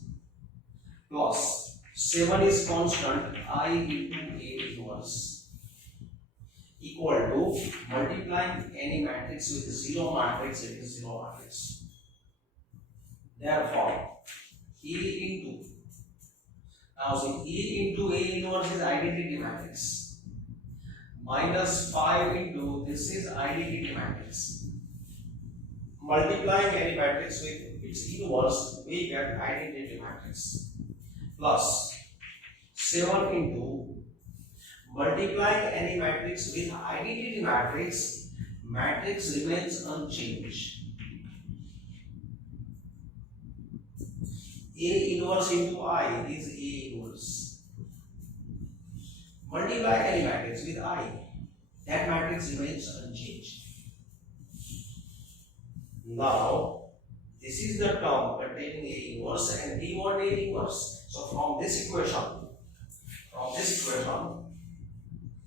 Plus, 7 is constant, I into A inverse. Equal to multiplying any matrix with 0 matrix, it is 0 matrix. Therefore, E into, now see, E into A inverse is identity matrix, minus 5 into this is identity matrix. Multiplying any matrix with its inverse, we get identity matrix, plus 7 into multiplying any matrix with identity matrix, matrix remains unchanged. A inverse into I is A inverse. Multiply any matrix with I, that matrix remains unchanged. Now, this is the term containing A inverse and we want A inverse. So from this equation,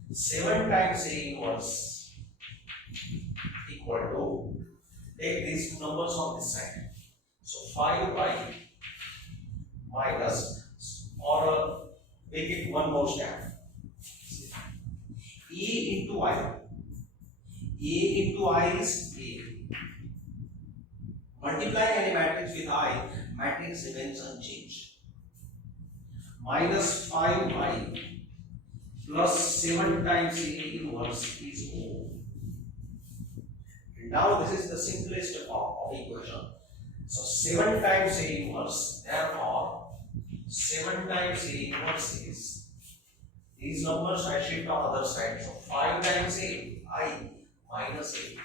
7 times A inverse equal to, take these two numbers on this side. So 5i minus, or make it one more step. E into I. A into I is A. Multiplying any matrix with I, matrix remains unchanged. Minus 5i plus 7 times A inverse is O. And now this is the simplest form of equation. So 7 times A inverse, therefore 7 times A inverse is, these numbers I shift on other side. So 5 times A, I minus A.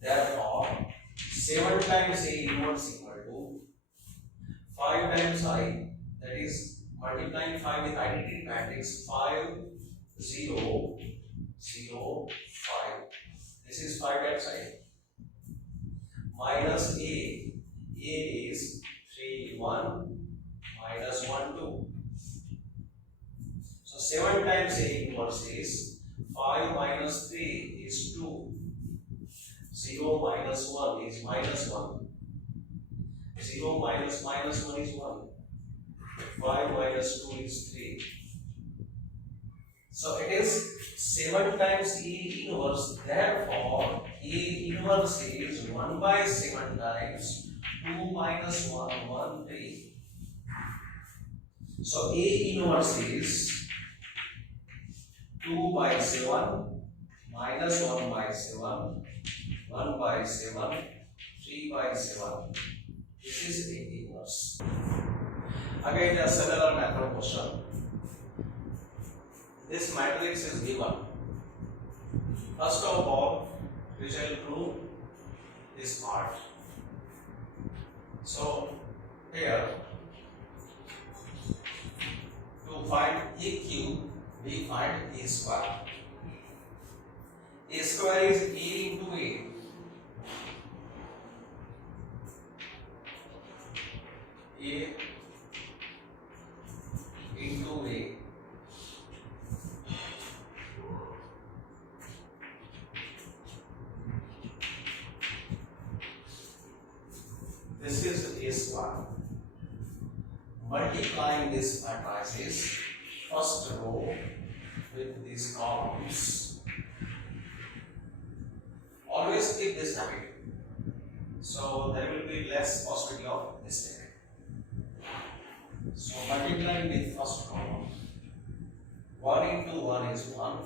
Therefore 7 times A inverse equal to 5 times I, that is multiplying 5 with identity matrix, 5, 0, 0, 5. This is 5 times I. Minus A. A is 3, 1, minus 1, 2. So 7 times A inverse is 5 minus 3 is 2. 0 minus 1 is minus 1. 0 minus minus 1 is 1. 5 minus 2 is 3. So it is 7 times A inverse, therefore A inverse is 1 by 7 times 2 minus 1, 1, 3. So A inverse is 2 by 7 minus 1 by 7, 1 by 7, 3 by 7. This is A inverse. Again, a similar method question. This matrix is given. First of all, we shall prove this part. So, here, to find A cube, we find A square. A square is A into A. A into A. This is A square. Multiplying this matrices, first row with these columns. Always keep this habit, so there will be less possibility of mistake. So multiplying with first column, 1 into 1 is 1,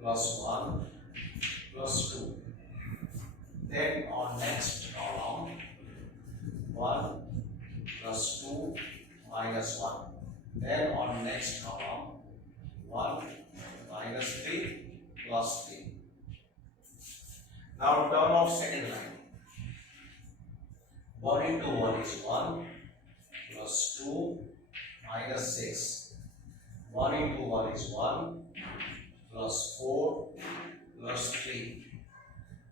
plus 1, plus 2. Then on next column, 1 plus 2 minus 1. Then on next column, 1 minus 3 plus 3. Now term of second line, 1 into 1 is 1, plus 2 minus 6. 1 into 1 is 1, plus 4 plus 3.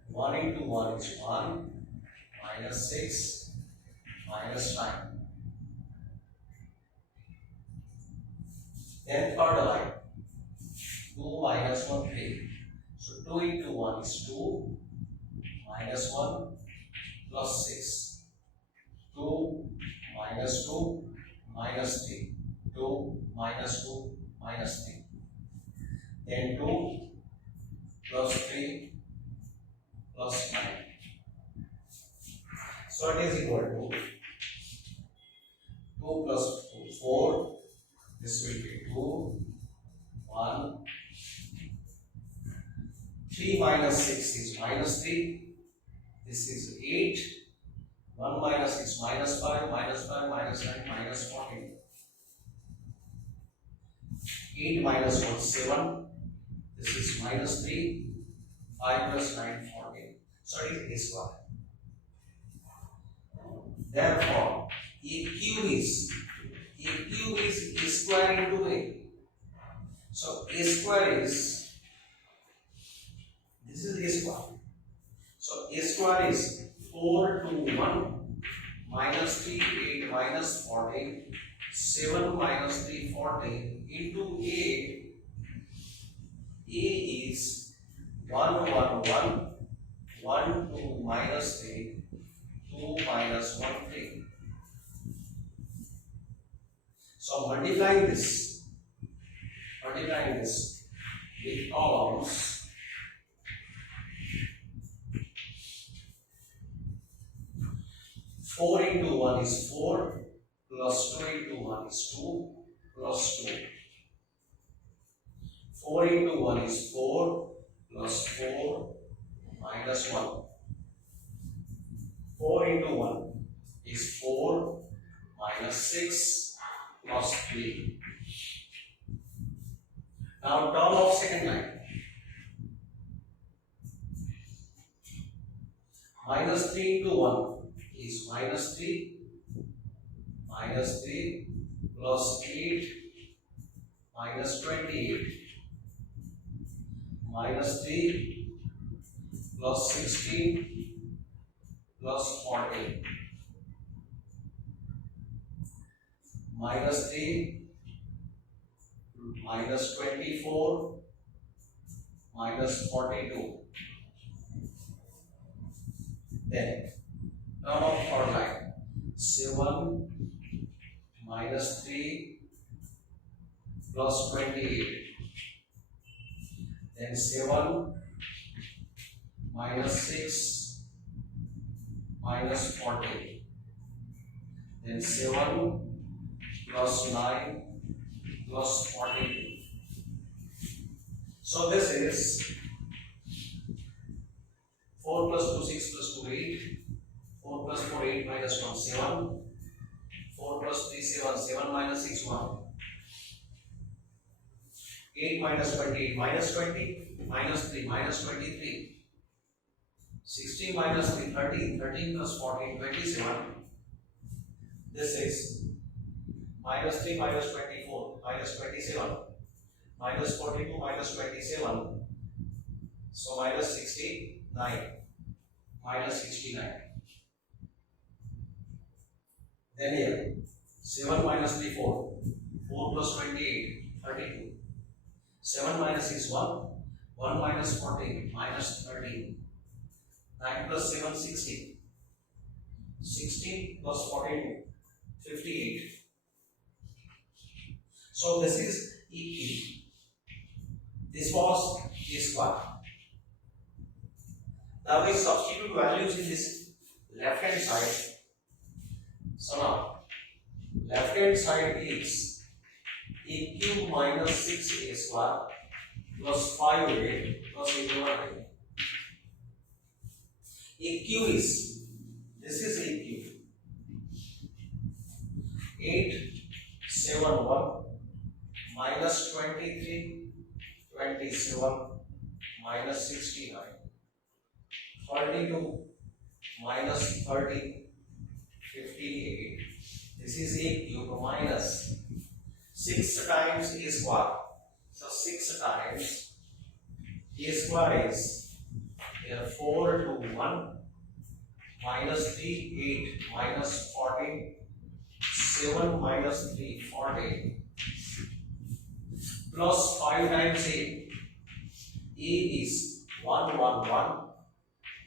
1 into 1 is 1, minus 6, minus 9. Then third line, 2 minus 1, 3. So 2 into 1 is 2, minus 1 plus 6. 2 minus 2 minus 3. 2 minus 2 minus 3. Then 2 plus 3 plus 9. So it is equal to 2 plus 4, this will be 2, 1, 3 minus 6 is minus 3, this is 8, 1 minus 6 minus 5, minus 5, minus 9, minus 14, 8 minus 1 7, this is minus 3, 5 plus 9 14, so it is a square. Therefore, AQ is a square into A. So A square is, this is A square. So A square is 4 2 1 minus 3 8 minus 14 7 minus 3 14 into A. A is 1 1 1 1 2 minus 3 2 minus 1 3. So multiplying this with columns, 4 into 1 is 4 plus 2 into 1 is 2 plus 2. 4 into 1 is 4 plus 4 minus 1. 4 into 1 is 4 minus 6 plus 3. Now term of second line. Minus 3 into 1 is minus 3 plus 8 minus 28 minus 3 plus 16 plus 14 minus 3 minus 24 minus 42. Then term of third line, 7 minus 3 plus 28, then 7 minus 6 minus 14, then 7 plus 9 plus 42. So this is 4 plus 2 6 plus 2 8, 4 plus 4 8 minus 1 7, 4 plus 3 7, 7 minus 6 1, 8 minus 28 minus 20 minus 3 minus 23, 16 minus 3 13, 13 plus 14 27. This is minus 3 minus 24 minus 27 minus 42 minus 27, so minus 69 minus 69. Then here 7 minus 3 4, 4 plus 28 32, 7 minus 6 1, 1 minus 14 minus 13, 9 plus 7 16, 16 plus 42 58. So this is EQ. This was A square. Now we substitute values in this left hand side. So now left hand side is A cube minus 6A square plus 5A plus 11A. A cube is, this is A cube, 8 7 1 minus 23 27 minus 69, 32 minus 30 58. This is A cube minus 6 times A square. So 6 times A square is here 4 to 1 minus 3 8 minus 14 7 minus 3 14 plus 5 times A. A is 1 1 1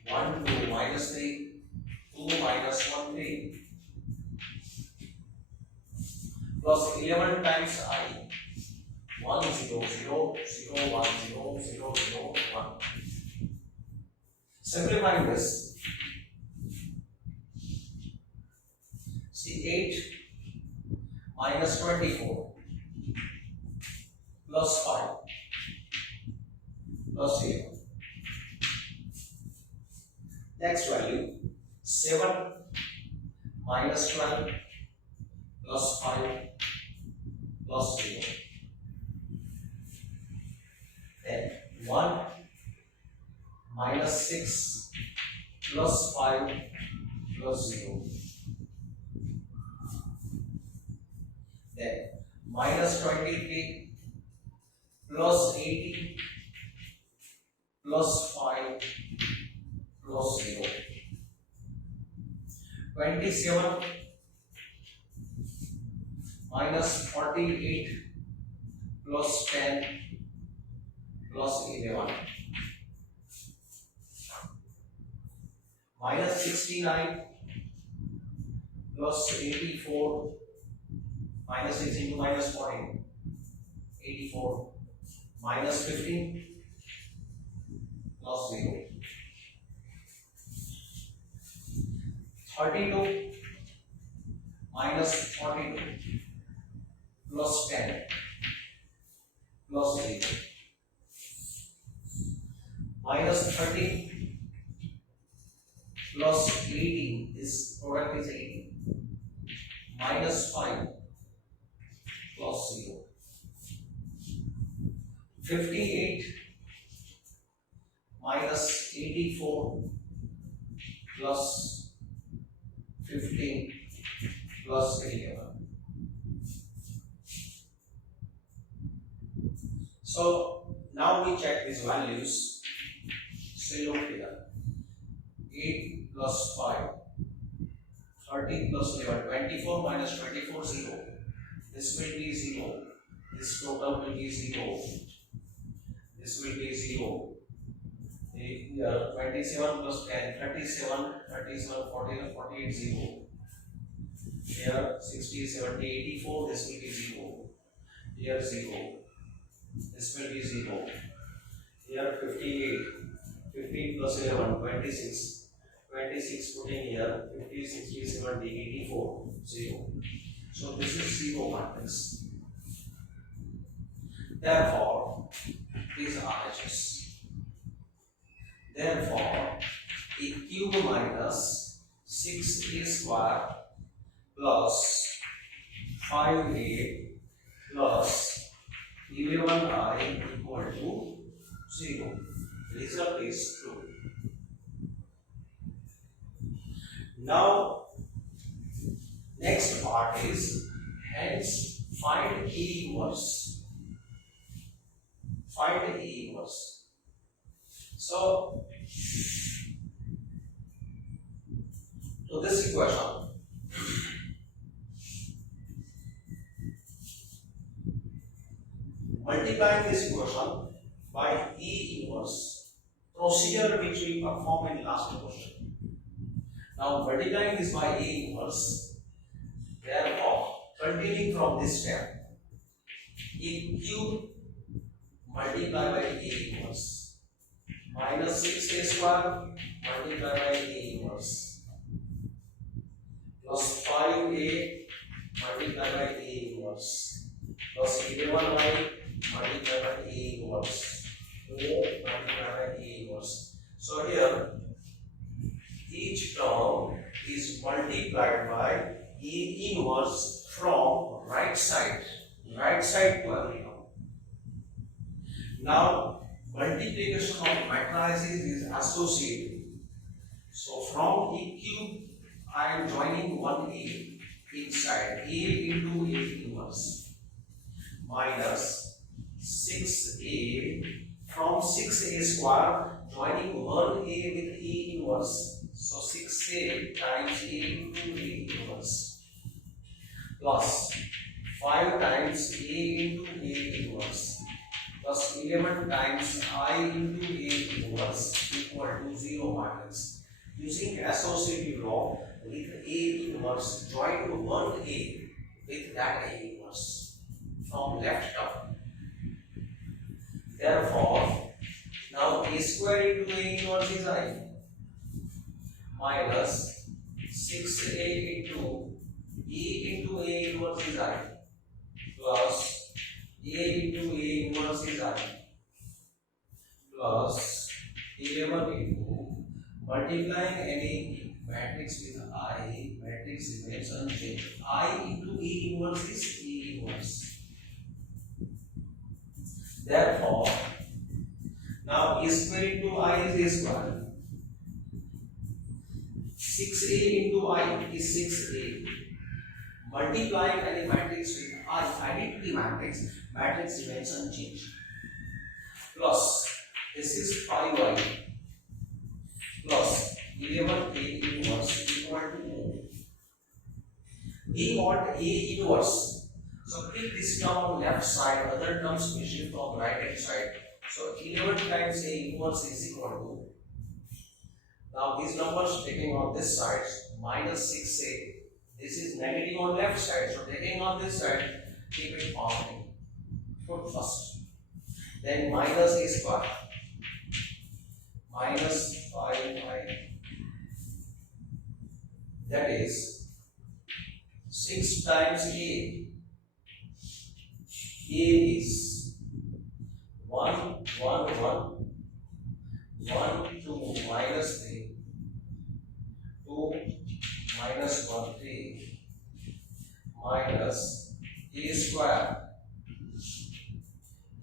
1 2 minus 3 2 minus 1 3 plus 11 times I 1 0 0 0 1 0 0 0 1. Simplifying this, see 8 minus 24 plus 5 plus 0. Next value 7 minus 12 plus 5 plus 0. Then 1 minus 6 plus 5 plus 0. Then minus 23 plus 18 plus 5 plus 0. 27 minus 48 plus 10 plus 11. Minus 69 plus 84 minus 6 into minus 14, 84 minus 15 plus 0. 32 minus 42 plus 10 plus 0. Minus 13 plus 18, this product is 18, minus 5 plus 0. 58 minus 84 plus 15 plus 11. So now we check these values. So look here. 8 plus 5, 13 plus 11, 24 minus 24, 0. This will be 0. This total will be 0. This will be 0. Here 27 plus 10, 37, 37, 40, 48, 0. Here 60, 70, 84, this will be 0. Here 0. This will be 0. Here 58, 15 plus 11, 26. 26 putting here, 50, 60, 70, 84, 0. So this is 0 matrix. Therefore, these are RHS. Therefore, a cube minus 6a square plus 5a plus 11i equal to 0. Result is true. Now, next part is hence find A inverse. Find A inverse. So, to this equation, multiplying this equation by A inverse, procedure which we perform in last question. Now multiplying this by A inverse, therefore continuing from this step, A cube multiplied by A inverse minus 6a square multiplied by A inverse plus 5a multiplied by A inverse plus 11y multiplied by A inverse multiplied by A inverse. So here each term is multiplied by A inverse from right side to every term. Now multiplication of matrices is associated. So from A cube I am joining one A inside, A into A inverse minus 6a from 6a square joining one A with A inverse. So 6a times A into A inverse plus 5 times A into A inverse plus 11 times I into A inverse equal to 0 matrix. Using associative law, with A inverse, join one A with that A inverse from left term. Therefore, now A square into A inverse is I minus 6a into E into A inverse is I plus A into A inverse is I plus 11 into multiplying any matrix with I, matrix remains unchanged. I into A inverse is A inverse. Therefore, now A square into I is A square. 6A into I is 6A. Multiplying any matrix with I, identity matrix, matrix remains unchanged. Plus, this is 5I plus 11A inverse equal to we want A inverse. So keep this term on left side, other terms we shift on right hand side. So 11 times A inverse is equal to, now these numbers taking on this side, minus 6A. This is negative on left side, so taking on this side, keep it positive. Put first. Then minus A square. Minus 5I. That is 6 times A. A is 1, 1, 1. 1, 2, minus 3. 2, minus 1, 3. Minus A square.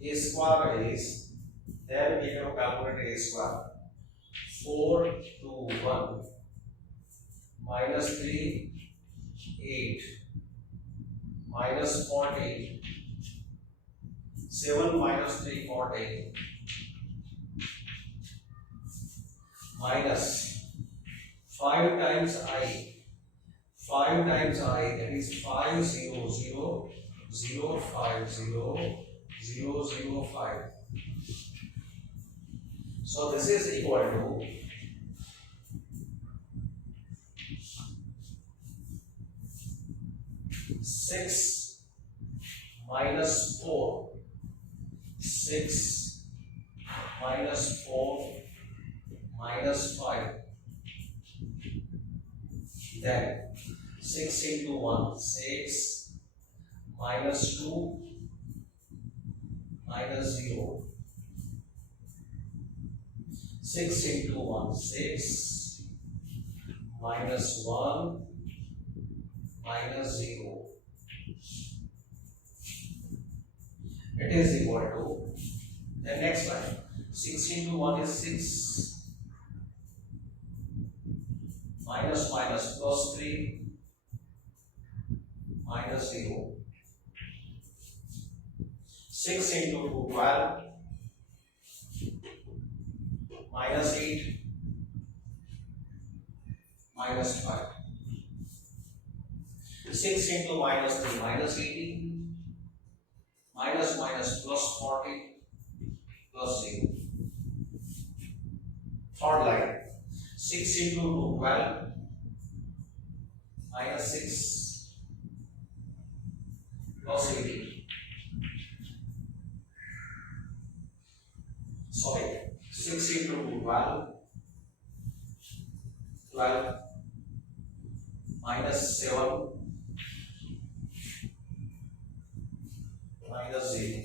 A square is, then we have calculated A square. 4, 2, 1. Minus 3, 8. Minus 40. 7 minus 3, 40. Minus 5 times I. 5 times I, that is 5, 0, 0, 0, 5, 0, 0, 0, 5. So this is equal to 6 minus 4. 6 minus 4 minus 5. Then 6 into 1, 6 minus 2 minus 0. 6 into 1, 6 minus 1 minus 0. It is equal to the next line. 6 into 1 is 6. Minus minus plus 3 minus 0. 6 into 2, 12. Minus 8 minus 5. 6 into minus 3, minus 18. Minus minus plus 40 plus 0. Third line. 6 into 2, 12. Minus 6 plus 18. Sorry. 6 into 2, 12. 12 minus 7 minus 0.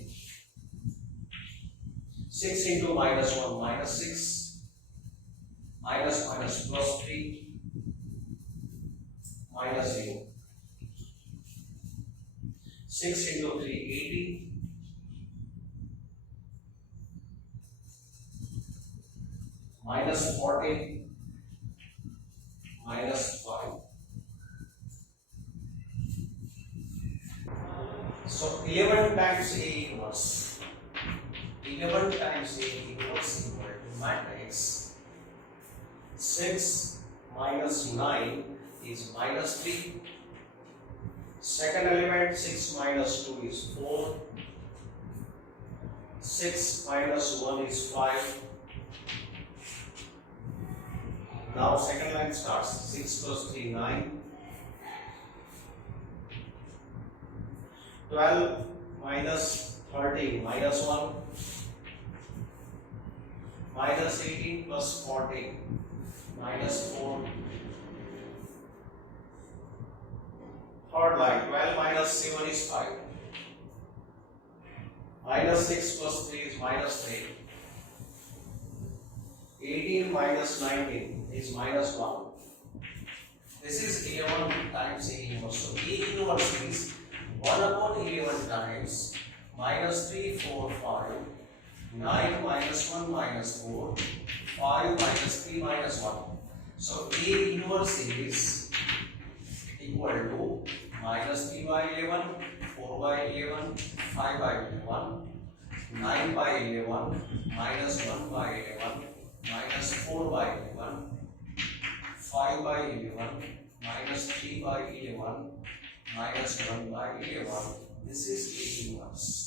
6 into minus 1, minus 6. Minus minus plus 3 minus 0. 6 into 3, 80. Minus 40 minus 5. So 11 times A inverse. 11 times A inverse equal to matrix 6 minus 9 is minus 3. Second element 6 minus 2 is 4. 6 minus 1 is 5. Now second line starts 6 plus 3, 9. 12 minus 13 minus 1. Minus 18 plus 14 minus 4. Third line 12 minus 7 is 5. Minus 6 plus 3 is minus 3. 18 minus 19 is minus 1. This is A1 times A inverse. So A inverse is 1 upon 11 times minus 3, 4, 5, 9 minus 1 minus 4, 5 minus 3 minus 1. So A inverse is equal to minus 3 by 11, 4 by 11, 5 by 11, 9 by 11, minus 1 by 11, minus 4 by 11, 5 by 11, minus 3 by 11, minus 1 by 11. This is A inverse.